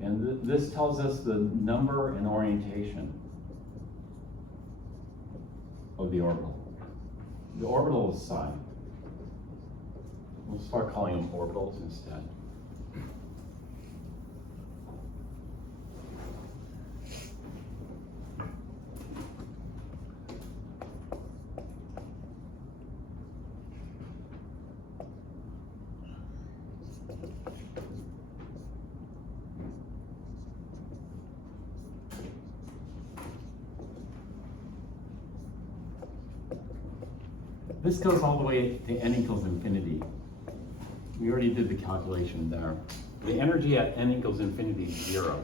And this tells us the number and orientation of the orbital. The orbital is psi. We'll start calling them orbitals instead. This goes all the way to n equals infinity. We already did the calculation there. The energy at n equals infinity is 0.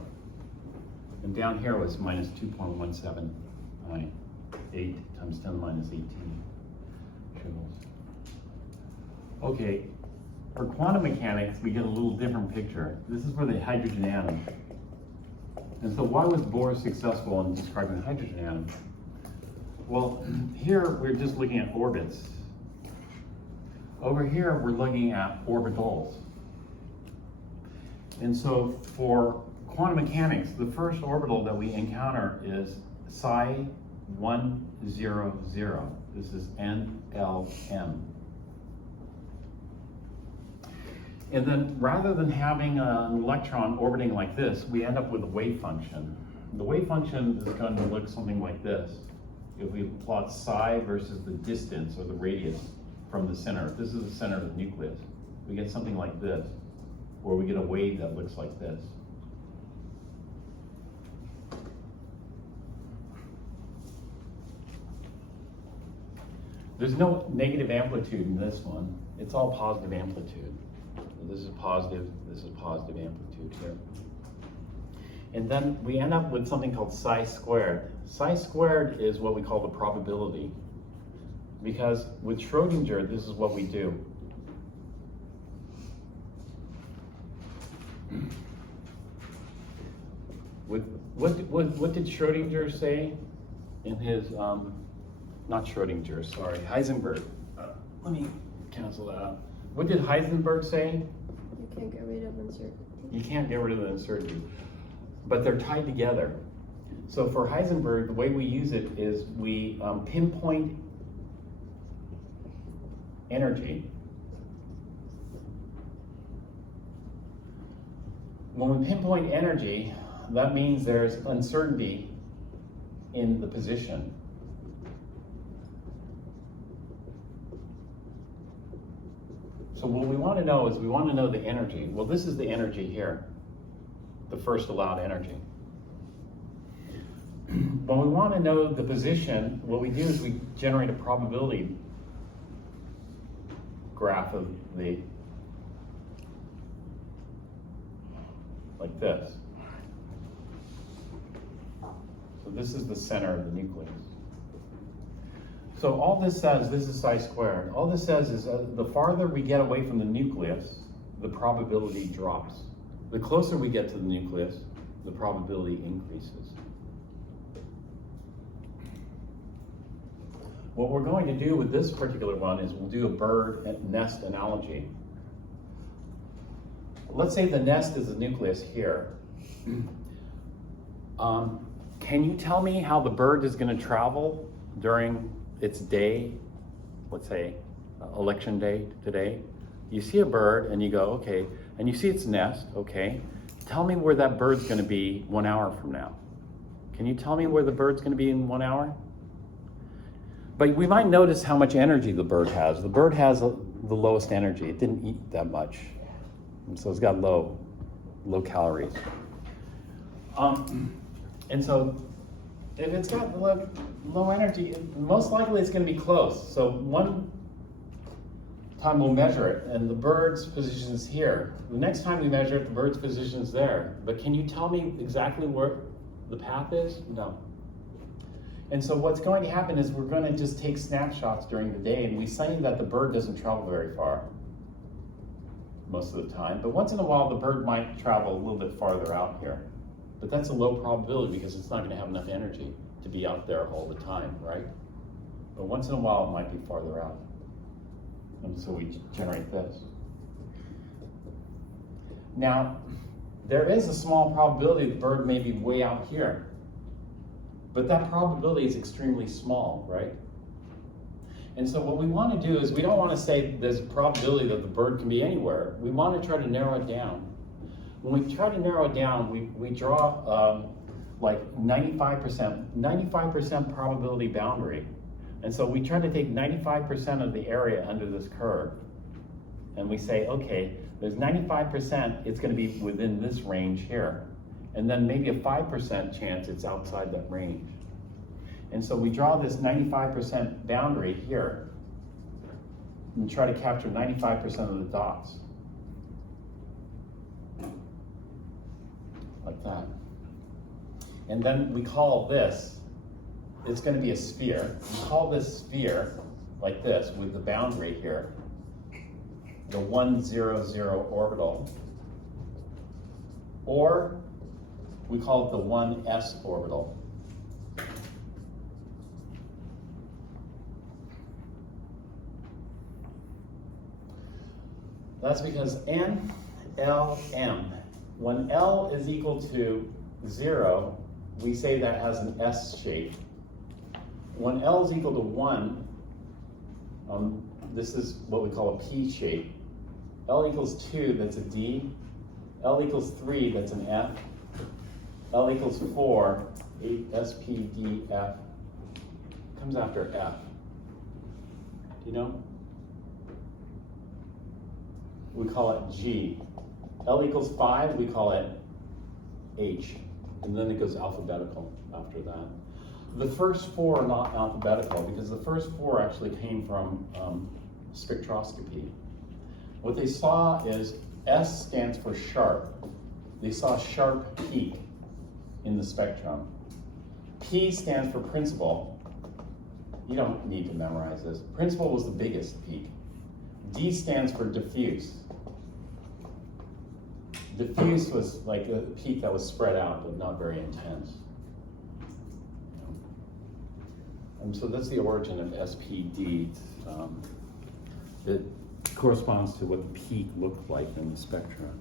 And down here was minus 2.178 times 10 minus 18 joules. Okay, for quantum mechanics, we get a little different picture. This is for the hydrogen atom. And so why was Bohr successful in describing the hydrogen atom? Well, here we're just looking at orbits. Over here, we're looking at orbitals. And so for quantum mechanics, the first orbital that we encounter is psi 100. This is NLM. And then rather than having an electron orbiting like this, we end up with a wave function. The wave function is going to look something like this. If we plot psi versus the distance or the radius from the center, if this is the center of the nucleus, we get something like this, or we get a wave that looks like this. There's no negative amplitude in this one. It's all positive amplitude. So this is positive amplitude here. And then we end up with something called psi squared. Psi squared is what we call the probability. Because with Schrodinger, this is what we do. What did Schrodinger say in his, not Schrodinger, sorry, Heisenberg. Let me cancel that out. What did Heisenberg say? You can't get rid of uncertainty. You can't get rid of the uncertainty, but they're tied together. So for Heisenberg, the way we use it is we pinpoint energy. When we pinpoint energy, that means there's uncertainty in the position. So what we want to know is we want to know the energy. Well, this is the energy here, the first allowed energy. When we want to know the position, what we do is we generate a probability graph of the, like this. So this is the center of the nucleus. So all this says, this is psi squared, all this says is the farther we get away from the nucleus, the probability drops. The closer we get to the nucleus, the probability increases. What we're going to do with this particular one is we'll do a bird nest analogy. Let's say the nest is the nucleus here. Can you tell me how the bird is going to travel during its day, let's say election day today? You see a bird and you go, okay, and you see its nest, okay. Tell me where that bird's going to be 1 hour from now. Can you tell me where the bird's going to be in 1 hour? But we might notice how much energy the bird has. The bird has the lowest energy. It didn't eat that much, and so it's got low calories. And so if it's got low energy, most likely it's going to be close. So one time we'll measure it, and the bird's position is here. The next time we measure it, the bird's position is there. But can you tell me exactly where the path is? No. And so what's going to happen is we're going to just take snapshots during the day, and we say that the bird doesn't travel very far most of the time. But once in a while, the bird might travel a little bit farther out here. But that's a low probability because it's not going to have enough energy to be out there all the time, right? But once in a while, it might be farther out. And so we generate this. Now, there is a small probability the bird may be way out here. But that probability is extremely small, right? And so what we want to do is we don't want to say there's a probability that the bird can be anywhere. We want to try to narrow it down. When we try to narrow it down, we draw like 95% probability boundary. And so we try to take 95% of the area under this curve. And we say, okay, there's 95% it's going to be within this range here. And then maybe a 5% chance it's outside that range. And so we draw this 95% boundary here and try to capture 95% of the dots. Like that. And then we call this, it's going to be a sphere. We call this sphere, like this, with the boundary here, the 1, 0, 0 orbital. Or we call it the 1s orbital. That's because n, l, m. When L is equal to 0, we say that has an S shape. When L is equal to 1, this is what we call a P shape. L equals 2, that's a D. L equals 3, that's an F. L equals 4, S, P, D, F. Comes after F. Do you know? We call it G. L equals 5, we call it H. And then it goes alphabetical after that. The first four are not alphabetical because the first four actually came from spectroscopy. What they saw is S stands for sharp. They saw sharp peak in the spectrum. P stands for principal. You don't need to memorize this. Principal was the biggest peak. D stands for diffuse. Diffuse was like a peak that was spread out but not very intense. And so that's the origin of SPD. It corresponds to what the peak looked like in the spectrum.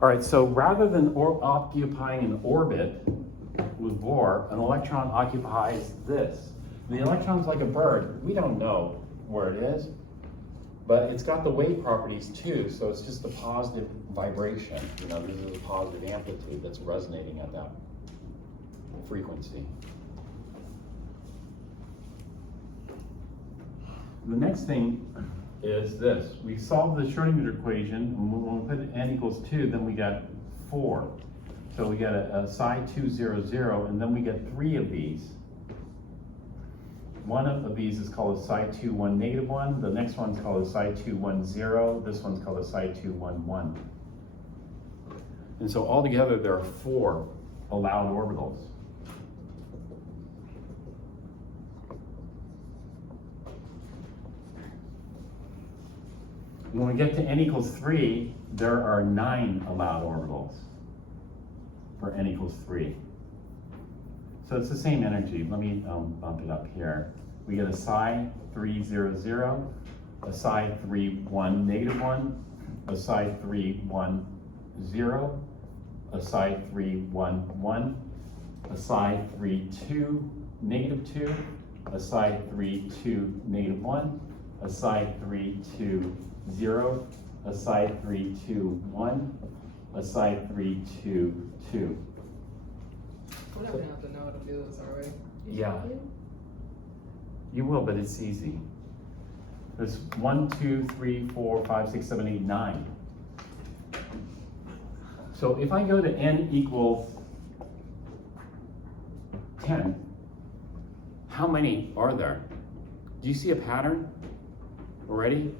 All right, so rather than occupying an orbit with Bohr, an electron occupies this. The electron's like a bird. We don't know where it is, but it's got the wave properties too, so it's just a positive vibration. You know, this is a positive amplitude that's resonating at that frequency. The next thing is this. We solved the Schrodinger equation, and when we put n equals 2, then we get 4. So we get a psi 2, 0, 0, and then we get 3 of these. One of these is called a psi 2, 1, negative 1. The next one's called a psi 2, 1, 0. This one's called a psi 2, 1, 1. And so altogether there are 4 allowed orbitals. When we get to n equals 3, there are 9 allowed orbitals for n equals 3. So it's the same energy. Let me bump it up here. We get a psi 3, 0, 0, a psi 3, 1, negative 1, a psi 3, 1, 0, a psi 3, 1, 1, a psi 3, 2, negative 2, a psi 3, 2, negative 1, a psi 3, 2, 0, a psi 3, 2, 1, a psi 3, 2, 2. We're not gonna have to know how to do this, are we? Yeah. You will, but it's easy. There's 1, 2, 3, 4, 5, 6, 7, 8, 9. So if I go to n equals 10, how many are there? Do you see a pattern already?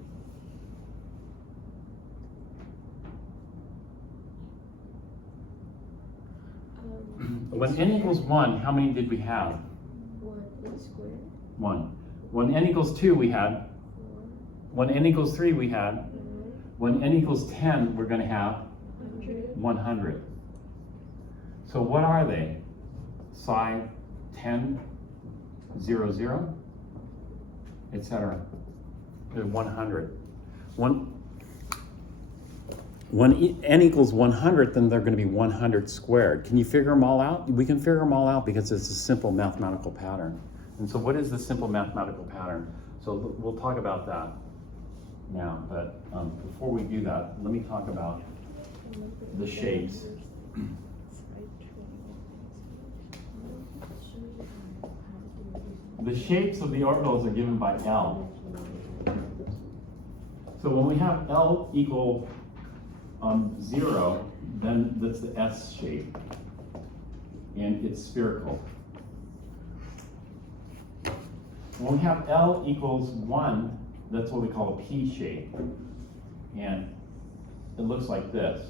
When n equals 1, how many did we have? 1 squared. 1. When n equals 2, we had. 4. When n equals 3, we had. When n equals 10, we're going to have 100. 100. So what are they? Psi 10, 0, 0, etc. They're 100. When n equals 100, then they're going to be 100 squared. Can you figure them all out? We can figure them all out because it's a simple mathematical pattern. And so what is the simple mathematical pattern? So we'll talk about that now, but before we do that, let me talk about the shapes. The shapes of the orbitals are given by L. So when we have L equal 0, then that's the S shape, and it's spherical. When we have L equals 1, that's what we call a P shape, and it looks like this.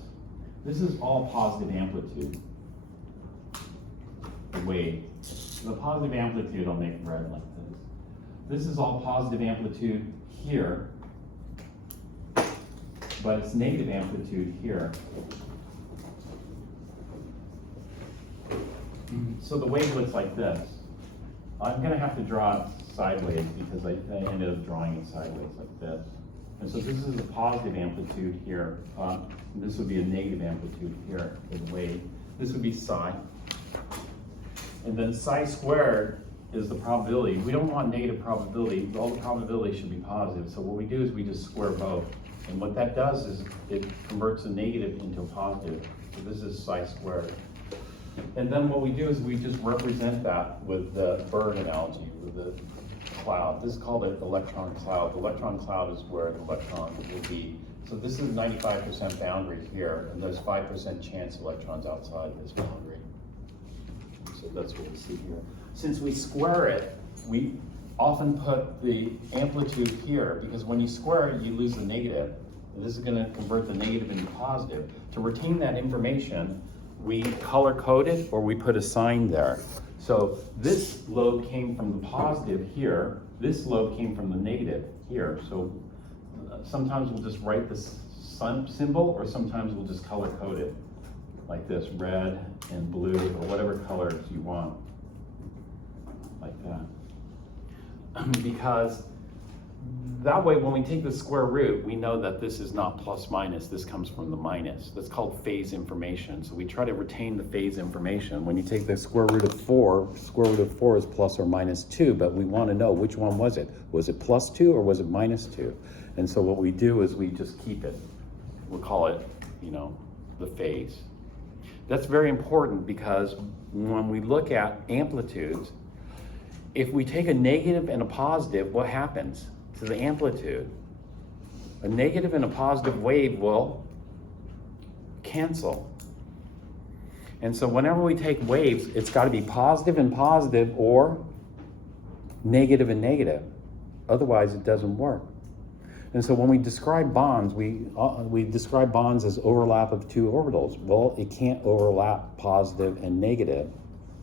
This is all positive amplitude, the wave. The positive amplitude I'll make red like this. This is all positive amplitude here, but it's negative amplitude here. So the wave looks like this. I'm going to have to draw it sideways because I ended up drawing it sideways like this. And so this is a positive amplitude here. This would be a negative amplitude here for the wave. This would be psi. And then psi squared is the probability. We don't want negative probability. All the probability should be positive. So what we do is we just square both. And what that does is it converts a negative into a positive. So this is psi squared. And then what we do is we just represent that with the bird analogy, with the cloud. This is called an electron cloud. The electron cloud is where the electron will be. So this is 95% boundary here, and there's 5% chance electrons outside this boundary. So that's what we see here. Since we square it, we often put the amplitude here, because when you square it, you lose the negative. And this is gonna convert the negative into positive. To retain that information, we color code it or we put a sign there. So this lobe came from the positive here, this lobe came from the negative here. So sometimes we'll just write this sun symbol, or sometimes we'll just color code it like this, red and blue, or whatever colors you want, like that. Because that way, when we take the square root, we know that this is not plus minus, this comes from the minus. That's called phase information. So we try to retain the phase information. When you take the square root of 4, square root of 4 is plus or minus 2, but we want to know which one was it. Was it plus 2 or was it minus 2? And so what we do is we just keep it. We'll call it, you know, the phase. That's very important because when we look at amplitudes, if we take a negative and a positive, what happens to the amplitude? A negative and a positive wave will cancel. And so whenever we take waves, it's got to be positive and positive or negative and negative. Otherwise, it doesn't work. And so when we describe bonds, we describe bonds as overlap of two orbitals. Well, it can't overlap positive and negative.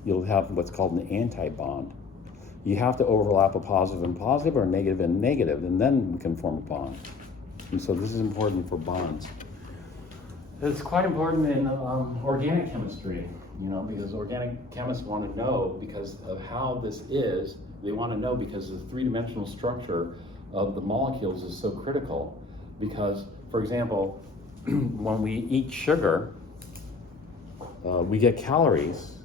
You'll have what's called an anti-bond. You have to overlap a positive and positive or negative and negative, and then we can form a bond. And so this is important for bonds. It's quite important in organic chemistry, you know, because organic chemists want to know because of how this is. They want to know because the three-dimensional structure of the molecules is so critical. Because, for example, when we eat sugar, we get calories,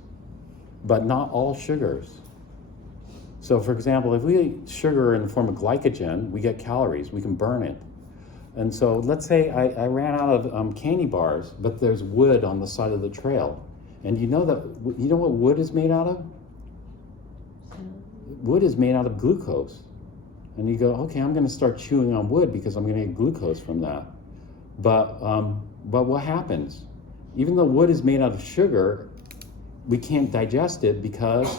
but not all sugars. So for example, if we eat sugar in the form of glycogen, we get calories, we can burn it. And so let's say I ran out of candy bars, but there's wood on the side of the trail. And you know what wood is made out of? Wood is made out of glucose. And you go, okay, I'm gonna start chewing on wood because I'm gonna get glucose from that. But what happens? Even though wood is made out of sugar, we can't digest it because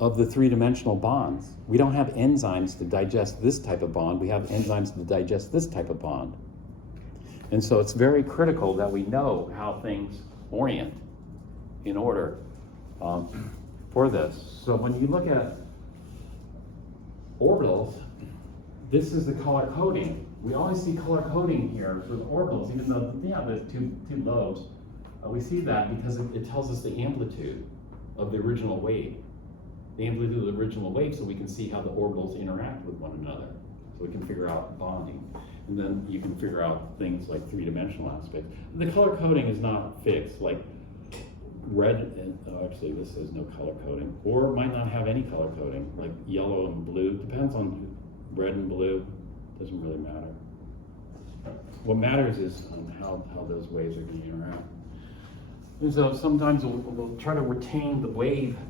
of the three-dimensional bonds. We don't have enzymes to digest this type of bond. We have enzymes to digest this type of bond. And so it's very critical that we know how things orient in order for this. So when you look at orbitals, this is the color coding. We always see color coding here for the orbitals, even though, yeah, there's two lobes. We see that because it tells us the amplitude of the original wave. The amplitude of the original wave, so we can see how the orbitals interact with one another. So we can figure out bonding. And then you can figure out things like three-dimensional aspects. The color coding is not fixed, like red, and actually this says no color coding, or it might not have any color coding, like yellow and blue. Depends on red and blue, doesn't really matter. What matters is how those waves are going to interact. And so sometimes we'll try to retain the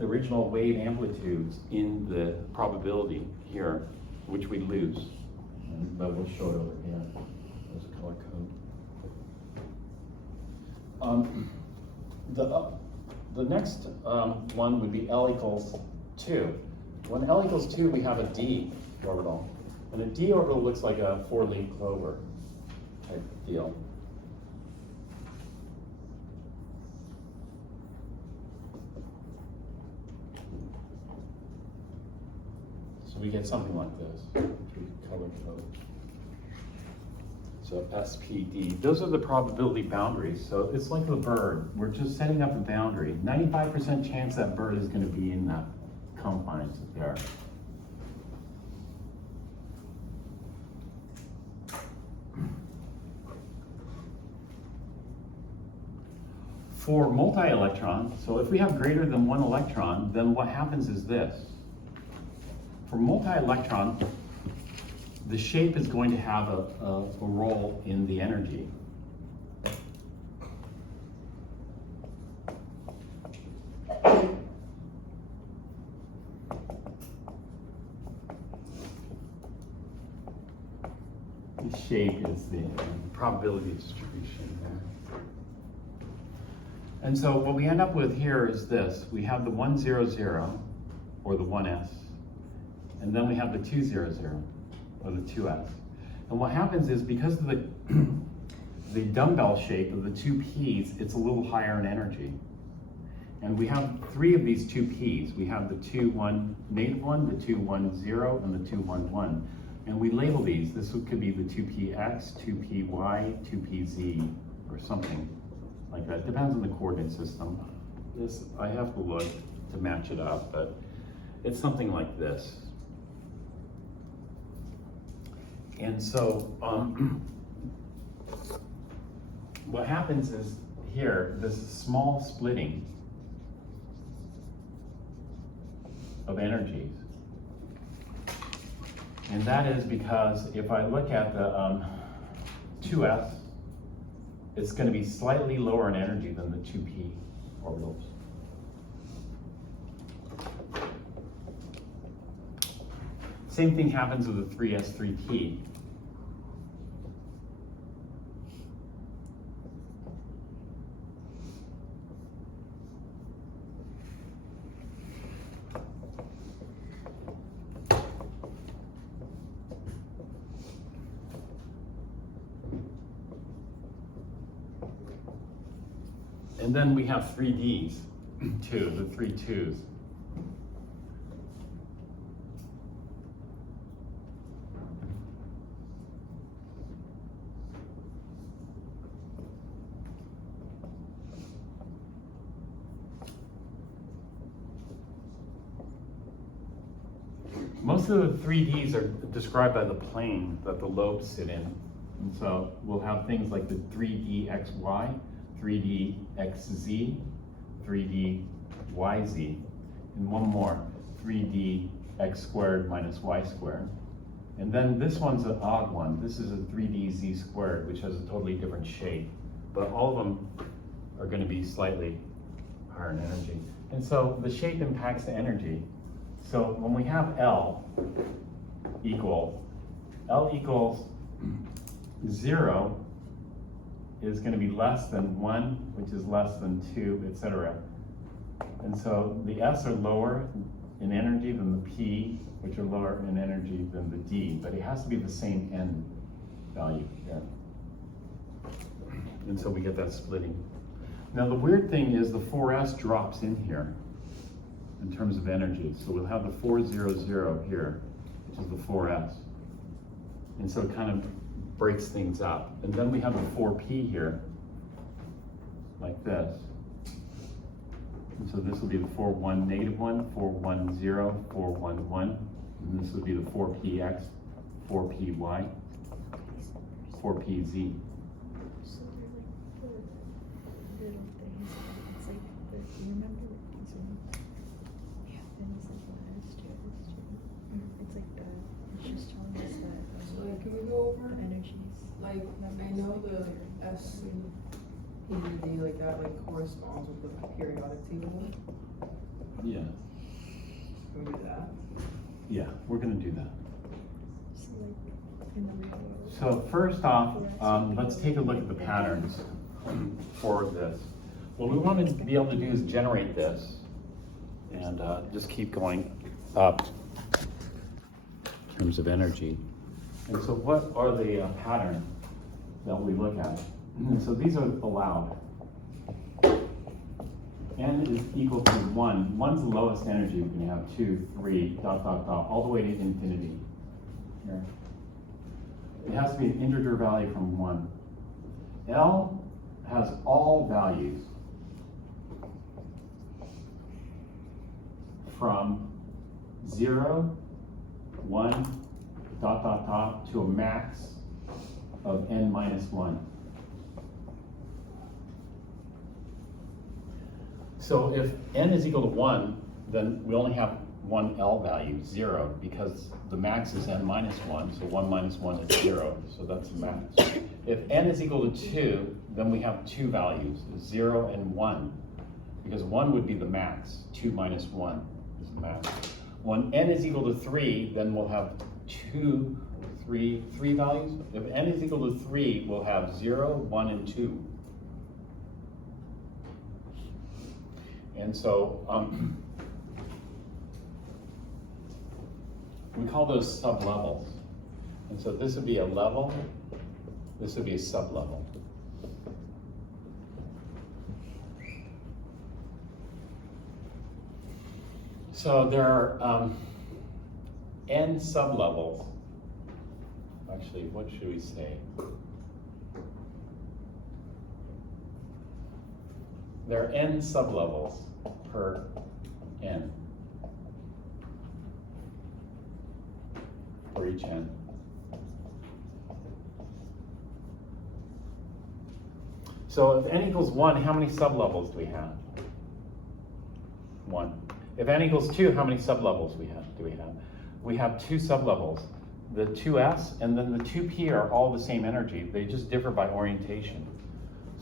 original wave amplitudes in the probability here, which we lose. But we'll show it over here as a color code. The next one would be L equals 2. When L equals 2, we have a D orbital. And a D orbital looks like a 4-leaf clover type deal. So we get something like this, which we color code. So SPD, those are the probability boundaries. So it's like the bird. We're just setting up a boundary. 95% chance that bird is going to be in that confines there. For multi-electron, so if we have greater than one electron, then what happens is this. For multi-electron, the shape is going to have a role in the energy. The shape is the probability distribution there. And so what we end up with here is this. We have the 1, 0, 0, or the 1s, and then we have the 2, 0, 0, or the 2s. And what happens is, because of the dumbbell shape of the 2p's, it's a little higher in energy. And we have 3 of these 2p's. We have the 2, 1, negative 1, the 2, 1, 0, and the 2, 1, 1. And we label these. This could be the 2px, 2py, 2pz, or something like that. Depends on the coordinate system. This, I have to look to match it up, but it's something like this. And so what happens is here, this small splitting of energies. And that is because if I look at the 2s, it's going to be slightly lower in energy than the 2p orbitals. Same thing happens with the 3s, 3p. And then we have 3Ds, too, the 3 2s. Most of the 3Ds are described by the plane that the lobes sit in. And so we'll have things like the 3DXY, 3DXZ, 3DYZ, and one more, 3DX squared minus Y squared. And then this one's an odd one. This is a 3DZ squared, which has a totally different shape. But all of them are going to be slightly higher in energy. And so the shape impacts the energy. So when we have L equals 0 is going to be less than 1, which is less than 2, etc. And so the S are lower in energy than the P, which are lower in energy than the D, but it has to be the same N value here. And so we get that splitting. Now the weird thing is the 4S drops in here in terms of energy. So we'll have the 400 here, which is the 4S. And so it kind of breaks things up. And then we have the 4P here, like this. And so this will be the 4-1, negative 1, 4-1-0, 4-1-1. And this would be the 4PX, 4PY, 4PZ. So they're like the little things. It's like the, you remember these ones? Yeah. And it's like last year, this year. It's like the, it's just telling us that So like, can we go over, the energies. like, I know the S and PED, like that, like corresponds with the periodic table. Yeah. Can we do that? Yeah, we're gonna do that. So like in the real world. So first off, let's take a look at the patterns for this. What we want to be able to do is generate this and just keep going up in terms of energy. And so what are the patterns that we look at? And so these are allowed. N is equal to 1. 1's the lowest energy. We can have 2, 3, dot, dot, dot, all the way to infinity. Here. It has to be an integer value from 1. L has all values from 0, 1, dot, dot, dot, to a max of n minus 1. So if n is equal to 1, then we only have one L value, 0, because the max is n minus 1, so 1 minus 1 is 0, so that's the max. If n is equal to 2, then we have two values, 0 and 1, because 1 would be the max, 2 minus 1 is the max. When n is equal to 3, then we'll have three values. If n is equal to 3, we'll have 0, 1, and 2. And so we call those sublevels. And so this would be a level, this would be a sublevel. So there are n sublevels. Actually, what should we say? There are n sublevels per n, for each n. So if n equals 1, how many sublevels do we have? 1. If n equals 2, how many sublevels do we have? We have 2 sublevels. The 2s and then the 2p are all the same energy. They just differ by orientation.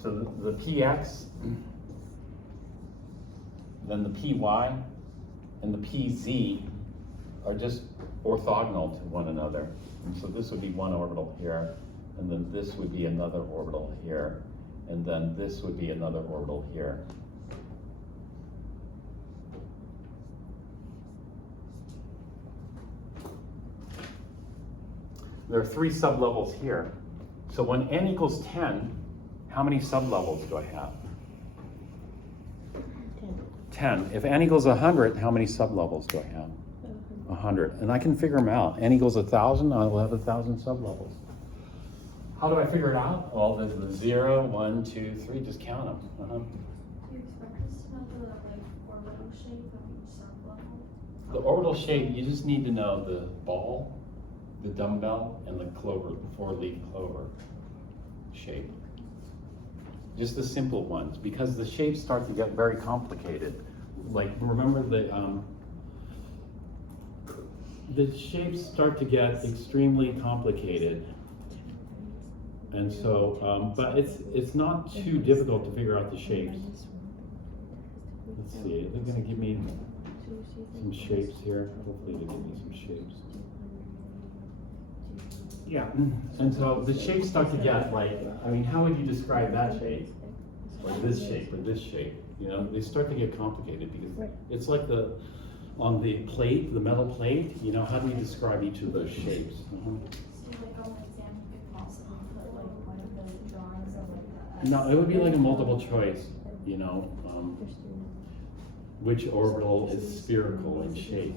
So the px, then the py, and the pz are just orthogonal to one another. And so this would be one orbital here, and then this would be another orbital here, and then this would be another orbital here. There are 3 sublevels here. So when n equals 10, how many sublevels do I have? 10. If n equals 100, how many sublevels do I have? 100. And I can figure them out. N equals 1,000, I will have 1,000 sublevels. How do I figure it out? Well, there's the 0, 1, 2, 3, just count them. Do you expect us to know the orbital shape of each sublevel? The orbital shape, you just need to know the ball, the dumbbell, and the clover, the 4-leaf clover shape. Just the simple ones, because the shapes start to get very complicated. Like, remember the shapes start to get extremely complicated. And so, but it's not too difficult to figure out the shapes. Let's see, they're gonna give me some shapes here. Hopefully they give me some shapes. Yeah, and so the shapes start to get like, I mean, how would you describe that shape? Or this shape, or this shape? You know, they start to get complicated because it's like on the plate, the metal plate, you know, how do you describe each of those shapes? No, it would be like a multiple choice, you know, which orbital is spherical in shape?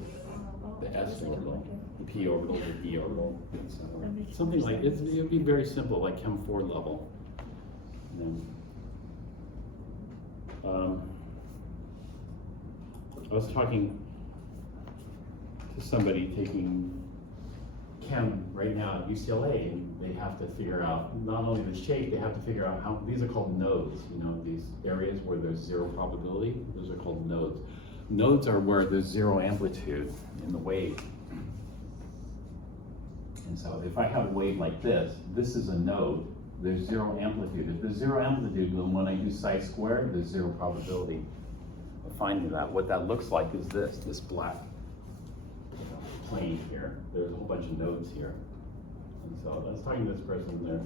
The s orbital, the p orbital, the d orbital, something like it would be very simple, like Chem 4 level. I was talking to somebody taking Chem right now at UCLA, and they have to figure out not only the shape, they have to figure out how, these are called nodes, you know, these areas where there's 0 probability, those are called nodes. Nodes are where there's 0 amplitude in the wave. And so if I have a wave like this is a node, there's 0 amplitude. If there's 0 amplitude, then when I use psi-squared, there's 0 probability of finding that. What that looks like is this black plane here. There's a whole bunch of nodes here. And so I was talking to this person, there,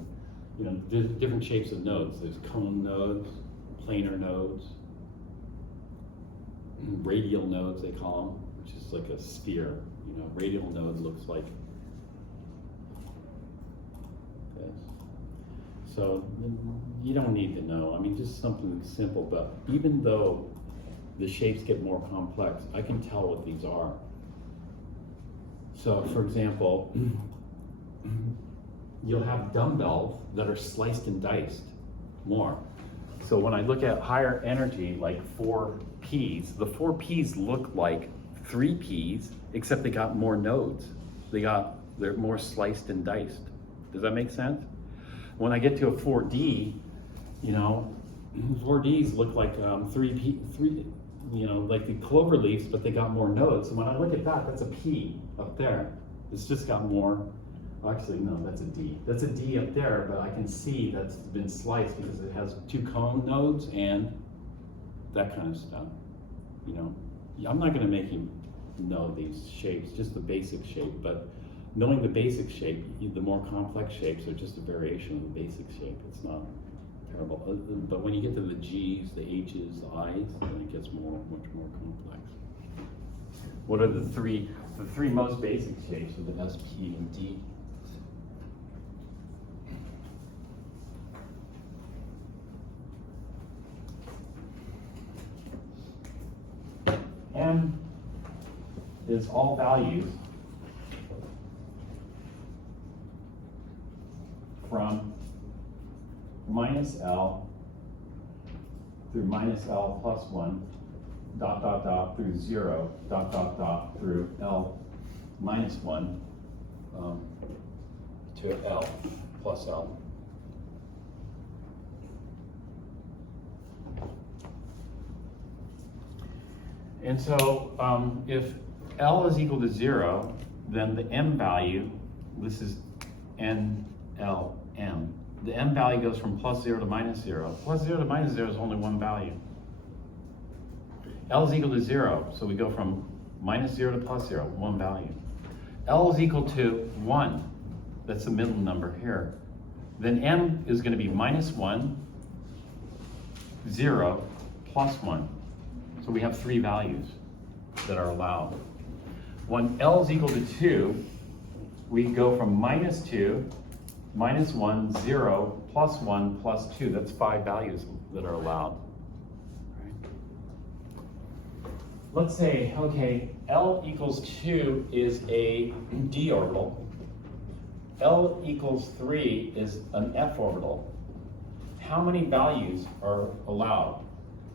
you know, there's different shapes of nodes. There's cone nodes, planar nodes, radial nodes they call them, which is like a sphere. You know, radial node looks like this. So you don't need to know. I mean, just something simple. But even though the shapes get more complex, I can tell what these are. So, for example, you'll have dumbbells that are sliced and diced more. So when I look at higher energy, like 4Ps, the 4Ps look like 3Ps, except they got more nodes. They're more sliced and diced. Does that make sense? When I get to a 4D, you know, 4Ds look like 3, you know, like the clover leaves, but they got more nodes. So when I look at that, that's a P up there. It's just got more. Actually, no, that's a D. That's a D up there, but I can see that's been sliced because it has 2 cone nodes and that kind of stuff. You know, I'm not going to make you know these shapes, just the basic shape, but knowing the basic shape, the more complex shapes are just a variation of the basic shape. It's not terrible. But when you get to the G's, the H's, the I's, then it gets much more complex. What are the three most basic shapes of the S, P, and D? M is all values from minus L through minus L plus 1, dot, dot, dot, through 0, dot, dot, dot, through L minus 1, to L plus L. And so if L is equal to 0, then the M value, this is NLM, the M value goes from plus 0 to minus 0. Plus 0 to minus 0 is only one value. L is equal to 0, so we go from minus 0 to plus 0, one value. L is equal to 1, that's the middle number here. Then M is going to be minus 1, 0, plus 1. So we have three values that are allowed. When L is equal to 2, we go from minus 2, minus 1, 0, plus 1, plus 2. That's 5 values that are allowed. Right? Let's say, okay, L equals 2 is a d orbital. L equals 3 is an f orbital. How many values are allowed?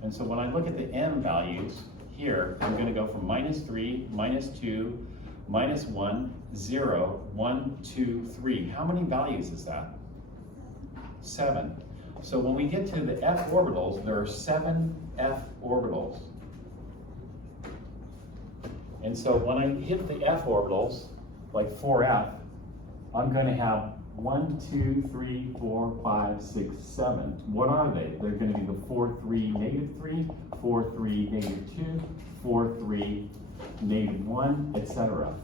And so when I look at the M values here, I'm going to go from minus 3, minus 2, minus 1, 0, 1, 2, 3. How many values is that? 7. So when we get to the f orbitals, there are 7 f orbitals. And so when I hit the f orbitals, like 4f, I'm going to have 1, 2, 3, 4, 5, 6, 7. What are they? They're going to be the 4, 3, negative 3, 4, 3, negative 2, 4, 3, negative 1, etc.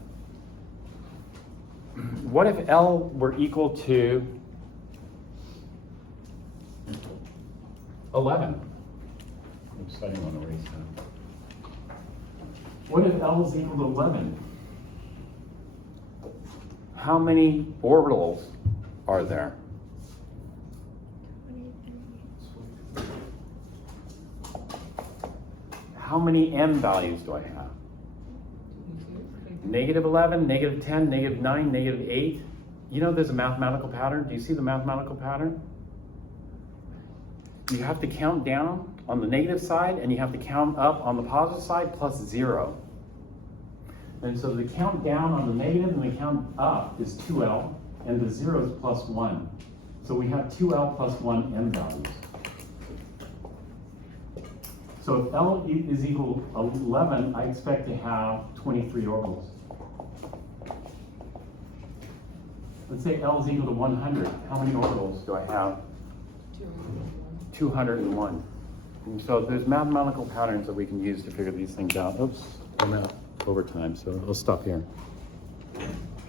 What if L were equal to 11? Oops, I didn't want to erase that. What if L is equal to 11? How many orbitals are there? How many M values do I have? Negative 11, negative 10, negative 9, negative 8. You know there's a mathematical pattern. Do you see the mathematical pattern? You have to count down on the negative side and you have to count up on the positive side plus 0. And so the count down on the negative and the count up is 2L, and the 0 is plus 1. So we have 2L plus 1 M values. So if L is equal to 11, I expect to have 23 orbitals. Let's say L is equal to 100. How many orbitals do I have? 201. And so there's mathematical patterns that we can use to figure these things out. Oops, I'm out over time, so I'll stop here.